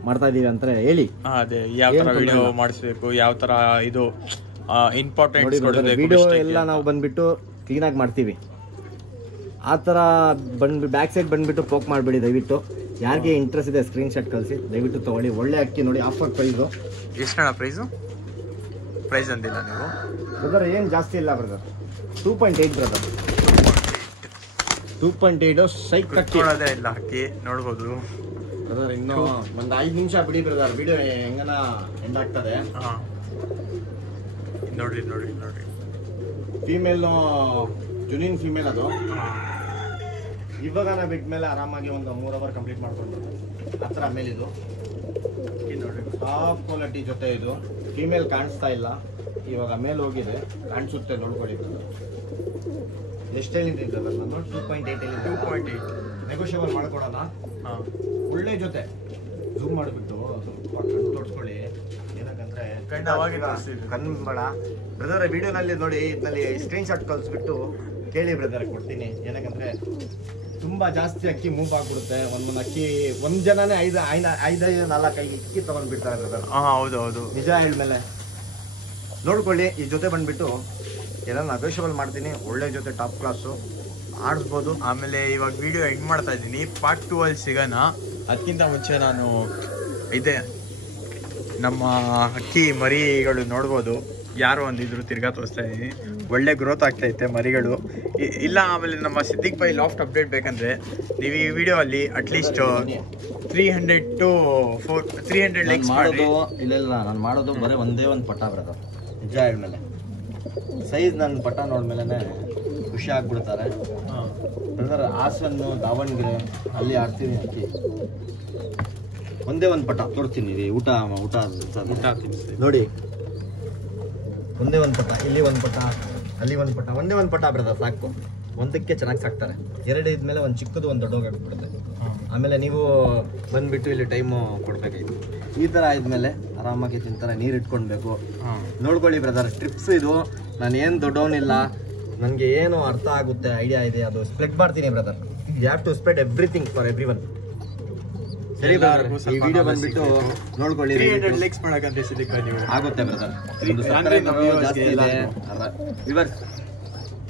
ಮಾಡ್ತಾ ಇದ್ದೀವಿ ಅಂತ ಹೇಳಿ. ಅದೇ ಯಾವ ಥರ ವಿಡಿಯೋ ಮಾಡಿಸ್ಬೇಕು, ಯಾವ ಥರ ಇದು ಇಂಪಾರ್ಟೆಂಟ್ ವಿಡಿಯೋ ಎಲ್ಲ ನಾವು ಬಂದ್ಬಿಟ್ಟು ಕ್ಲೀನಾಗಿ ಮಾಡ್ತೀವಿ. ಆ ಥರ ಬ್ಯಾಕ್ ಸೈಡ್ ಬಂದ್ಬಿಟ್ಟು ಪೋಕ್ ಮಾಡಿಬಿಡಿ ದಯವಿಟ್ಟು. ಯಾರಿಗೆ ಇಂಟ್ರೆಸ್ಟ್ ಇದೆ ಸ್ಕ್ರೀನ್ಶಾಟ್ ಕಳಿಸಿ, ದಯವಿಟ್ಟು ತೊಗೊಳ್ಳಿ. ಒಳ್ಳೆ ಅಕ್ಕಿ ನೋಡಿ, ಆಫರ್ ಪ್ರೈಸು. ಎಷ್ಟಣ್ಣ ಪ್ರೈಸ್ ಅಂದಿಲ್ಲ ನೀವು ಬ್ರದರ್? ಏನು ಜಾಸ್ತಿ ಇಲ್ಲ ಬ್ರದರ್, 2.8 ಬ್ರದರ್, 2.8 ಸೈಕ್ ಅಕ್ಕಿ ಇಲ್ಲ ಅಕ್ಕಿ ನೋಡ್ಬೋದು ಬ್ರದರ್. ಇನ್ನೂ ಒಂದು 5 ನಿಮಿಷ ಬಿಡಿ ಬ್ರದರ್, ವಿಡಿಯೋ ಹೆಂಗನ ಎಂಡ್ ಆಗ್ತದೆ. ನೋಡ್ರಿ ಫೀಮೇಲು ಜುನಿನ್ ಫೀಮೇಲ್ ಅದು. ಇವಾಗ ನಾವು ಬಿಟ್ಟ ಮೇಲೆ ಆರಾಮಾಗಿ ಒಂದು 3 ಅವರ್ ಕಂಪ್ಲೀಟ್ ಮಾಡ್ಕೊಂಡು ಆ ಥರ ಮೇಲಿದು ನೋಡಿ. ಟಾಪ್ ಕ್ವಾಲಿಟಿ ಜೊತೆ ಇದು. ಫೀಮೇಲ್ ಕಾಣಿಸ್ತಾ ಇಲ್ಲ, ಇವಾಗ ಮೇಲೆ ಹೋಗಿದೆ, ಕಾಣಿಸುತ್ತೆ ನೋಡ್ಕೊಳ್ಳಿ. ಎಷ್ಟು ಹೇಳಿದ್ದೀನಿ ಬ್ರದರ್ ನಾನು? 2.8 ನೆಗೋಷಿಯಬಲ್ ಮಾಡ್ಕೊಡೋಣ. ಒಳ್ಳೆ ಜೊತೆ ಝೂಮ್ ಮಾಡಿಬಿಟ್ಟು ಸ್ವಲ್ಪ ಕಣ್ಣು ತೋರಿಸ್ಕೊಳ್ಳಿ. ಏನಕ್ಕಂದ್ರೆ ಕಣ್ಣು ಬೇಡ ಬ್ರದರ್. ವಿಡಿಯೋನಲ್ಲಿ ನೋಡಿ, ಇದರಲ್ಲಿ ಸ್ಕ್ರೀನ್ಶಾಟ್ ಕಳಿಸ್ಬಿಟ್ಟು ಕೇಳಿ ಬ್ರದರ್, ಕೊಡ್ತೀನಿ. ಏನಕ್ಕಂದ್ರೆ ತುಂಬ ಜಾಸ್ತಿ ಅಕ್ಕಿ ಮೂವ್ ಆಗ್ಬಿಡುತ್ತೆ. ಒಂದೊಂದು ಅಕ್ಕಿ ಒಂದು ಜನನೇ 5-4 ಅಕ್ಕಿ ತೊಗೊಂಡ್ಬಿಡ್ತಾರೆ ಬ್ರದರ್. ಹೌದು ನಿಜ ಹೇಳ್ಮೇಲೆ ನೋಡ್ಕೊಳ್ಳಿ. ಈ ಜೊತೆ ಬಂದುಬಿಟ್ಟು ಎಲ್ಲ ನೆಗೋಷಿಯಬಲ್ ಮಾಡ್ತೀನಿ. ಒಳ್ಳೆ ಜೊತೆ ಟಾಪ್ ಕ್ಲಾಸು ಆಡಿಸ್ಬೋದು. ಆಮೇಲೆ ಇವಾಗ ವಿಡಿಯೋ ಎಂಡ್ ಮಾಡ್ತಾ ಇದ್ದೀನಿ. ಪಾರ್ಟ್ 2 ಅಲ್ಲಿ ಸಿಗೋಣ. ಅದಕ್ಕಿಂತ ಮುಂಚೆ ನಾನು ಇದೆ ನಮ್ಮ ಹಕ್ಕಿ ಮರಿಗಳು ನೋಡ್ಬೋದು. ಯಾರು ಒಂದಿದ್ರು ತಿರ್ಗಾ ತೋರಿಸ್ತಾ ಇದ್ದೀನಿ. ಒಳ್ಳೆ ಗ್ರೋತ್ ಆಗ್ತೈತೆ ಮರಿಗಳು. ಇಲ್ಲ ಆಮೇಲೆ ನಮ್ಮ ಸಿದ್ದಿಕ್ ಬೈ ಲಾಫ್ಟ್ ಅಪ್ಡೇಟ್ ಬೇಕಂದ್ರೆ ನೀವು ಈ ವಿಡಿಯೋ ಅಲ್ಲಿ ಅಟ್ಲೀಸ್ಟ್ 300 to 300 ಲೈಕ್ಸ್ ಮಾಡಿ. ಇಲ್ಲ ನಾನು ಮಾಡೋದು ಬರೀ ಒಂದೇ ಒಂದು ಪಟ್ಟ ಬ್ರದರ್. ನಿಜ ಹೇಳ್ಮೇಲೆ ಸೈಜ್ ನನ್ನ ಪಟ್ಟ ನೋಡ್ಮೇಲೆ ಖುಷಿ ಆಗ್ಬಿಡ್ತಾರೆ ಬ್ರದರ್. ಹಾಸನ್ನು ದಾವಣಗೆರೆ ಅಲ್ಲಿ ಆಡ್ತೀನಿ ಅಕ್ಕಿ. ಒಂದೇ ಒಂದು ಪಟ್ಟ ತೋರಿಸ್ತೀನಿ. ಊಟ ನೋಡಿ, ಒಂದೇ ಒಂದು ಪಟ್ಟ, ಇಲ್ಲಿ ಒಂದು ಪಟ್ಟ, ಅಲ್ಲಿ ಒಂದು ಪಟ್ಟ, ಒಂದೇ ಒಂದು ಪಟ್ಟ ಬ್ರದರ್ ಸಾಕು. ಒಂದಕ್ಕೆ ಚೆನ್ನಾಗಿ ಸಾಕ್ತಾರೆ. ಎರಡು ಇದ್ಮೇಲೆ ಒಂದು ಚಿಕ್ಕದು ಒಂದು ದೊಡ್ಡೋಗಿ ಆಗ್ಬಿಡುತ್ತೆ. ಆಮೇಲೆ ನೀವು ಬಂದುಬಿಟ್ಟು ಇಲ್ಲಿ ಟೈಮು ಕೊಡಬೇಕಾಯ್ತು. ಈ ಥರ ಆದಮೇಲೆ ಆರಾಮಾಗಿ ತಿಂತಾರೆ. ನೀರು ಇಟ್ಕೊಳ್ಬೇಕು. ನೋಡ್ಕೊಳ್ಳಿ ಬ್ರದರ್, ಟ್ರಿಪ್ಸ್ ಇದು. ನಾನು ಏನು ದೊಡ್ಡವನಿಲ್ಲ, ನನಗೆ ಏನು ಅರ್ಥ ಆಗುತ್ತೆ, ಐಡಿಯಾ ಇದೆ, ಅದು ಸ್ಪ್ರೆಡ್ ಮಾಡ್ತೀನಿ brother. You have to spread everything for everyone. ಸರಿ ಬ್ರದರ್, ಈ ವಿಡಿಯೋ ಬಂದ್ಬಿಟ್ಟು ನೋಡ್ಕೊಳ್ಳಿ. 300 ಲೈಕ್ಸ್ ಮಾಡಕಂತ ಸಿದ್ದಿಕ್ ಬೈ ನೀವು ಆಗುತ್ತೆ ಬ್ರದರ್. ಜಾಸ್ತಿ ಇದೆ ವಿವರ್ಸ್.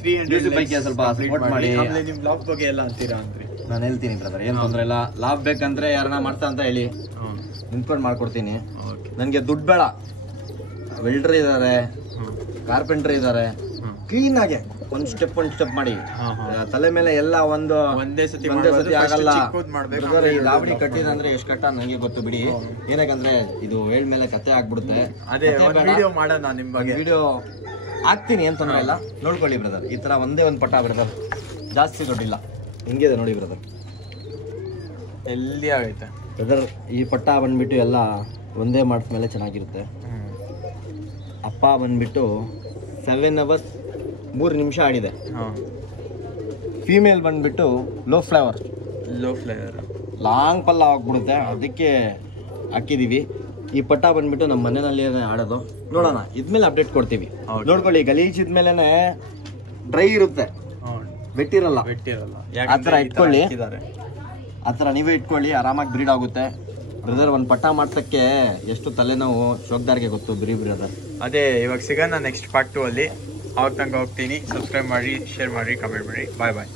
300 ಬಗ್ಗೆ ಸ್ವಲ್ಪ ಸಪೋರ್ಟ್ ಮಾಡಿ. ಆಮೇಲೆ ನಿಮ್ಮ ಬ್ಲಾಗ್ ಬಗ್ಗೆ ಎಲ್ಲ ಅಂತೀರಾ ಅಂದ್ರಿ. ನಾನು ಹೇಳ್ತೀನಿ ಬ್ರದರ್, ಏನು ತೊಂದರೆ ಇಲ್ಲ. ಲಾಭ ಬೇಕಂದ್ರೆ ಯಾರನ್ನ ಮಾಡ್ತಾ ಅಂತ ಹೇಳಿ ನಿಂತ್ಕೊಂಡು ಮಾಡ್ಕೊಡ್ತೀನಿ. ನನಗೆ ದುಡ್ಡು ಬೇಡ. ವೆಲ್ಡರ್ ಇದ್ದಾರೆ, ಕಾರ್ಪೆಂಟರ್ ಇದ್ದಾರೆ, ಕ್ಲೀನಾಗೆ ಒಂದು ಸ್ಟೆಪ್ ಮಾಡಿ. ತಲೆ ಮೇಲೆ ಎಲ್ಲ ಒಂದೇ ಸತಿ ಆಗಲ್ಲ ಬ್ರದರ್. ಈ ಲಾವಣಿ ಕಟ್ಟಿದಂದ್ರೆ ಎಷ್ಟು ಕಟ್ಟ ನನಗೆ ಗೊತ್ತು ಬಿಡಿ. ಏನಕ್ಕಂದ್ರೆ ಇದು ಹೇಳ್ಮೇಲೆ ಕತೆ ಆಗ್ಬಿಡುತ್ತೆ. ಅದೇ ವಿಡಿಯೋ ಮಾಡೋಣ ನಿಮ್ಮ ಬಗ್ಗೆ. ವಿಡಿಯೋ ಹಾಕ್ತೀನಿ, ಏನು ತೊಂದರೆ ಇಲ್ಲ. ನೋಡ್ಕೊಳ್ಳಿ ಬ್ರದರ್, ಈ ಥರ ಒಂದೇ ಒಂದು ಪಟ್ಟ ಬ್ರದರ್, ಜಾಸ್ತಿ ದುಡ್ಡಿಲ್ಲ. ಹಿಂಗಿದೆ ನೋಡಿ ಬ್ರದರ್, ಎಲ್ಲಿ ಆಗೈತೆ ಬ್ರದರ್. ಈ ಪಟ್ಟ ಬಂದ್ಬಿಟ್ಟು ಎಲ್ಲ ಒಂದೇ ಮಾಡಿದ್ಮೇಲೆ ಚೆನ್ನಾಗಿರುತ್ತೆ. ಅಪ್ಪ ಬಂದ್ಬಿಟ್ಟು 7 hours 3 ನಿಮಿಷ ಆಡಿದೆ. ಫೀಮೇಲ್ ಬಂದ್ಬಿಟ್ಟು ಲೋ ಫ್ಲೇವರ್ ಲಾಂಗ್ ಪಲ್ಲ ಆಗ್ಬಿಡುತ್ತೆ, ಅದಕ್ಕೆ ಹಾಕಿದೀವಿ. ಈ ಪಟ್ಟ ಬಂದ್ಬಿಟ್ಟು ನಮ್ಮ ಮನೆಯಲ್ಲಿ ಆಡೋದು. ನೋಡೋಣ, ಇದ್ಮೇಲೆ ಅಪ್ಡೇಟ್ ಕೊಡ್ತೀವಿ. ನೋಡ್ಕೊಳ್ಳಿ, ಗಲೀಜ್ ಇದ್ಮೇಲೆ ಡ್ರೈ ಇರುತ್ತೆ, ಬೆಟ್ಟಿರಲ್ಲ. ಆ ಥರ ಇಟ್ಕೊಳ್ಳಿ, ಆ ಥರ ನೀವೇ ಇಟ್ಕೊಳ್ಳಿ. ಆರಾಮಾಗಿ ಬ್ರೀಡ್ ಆಗುತ್ತೆ ಬ್ರದರ್. ಒಂದು ಪಟ್ಟ ಮಾಡ್ಸಕ್ಕೆ ಎಷ್ಟು ತಲೆನೋವು ಶೋಕ್ದಾರ್ಗೆ ಗೊತ್ತು ಬಿರಿ ಬ್ರದರ್. ಅದೇ ಇವಾಗ ಸಿಗೋಣ ನೆಕ್ಸ್ಟ್ ಪಾರ್ಟ್ 2 ಅಲ್ಲಿ. ಅವಾಗ ತನಕ ಹೋಗ್ತೀನಿ. ಸಬ್ಸ್ಕ್ರೈಬ್ ಮಾಡಿ, ಶೇರ್ ಮಾಡಿ, ಕಮೆಂಟ್ ಮಾಡಿ. ಬಾಯ್.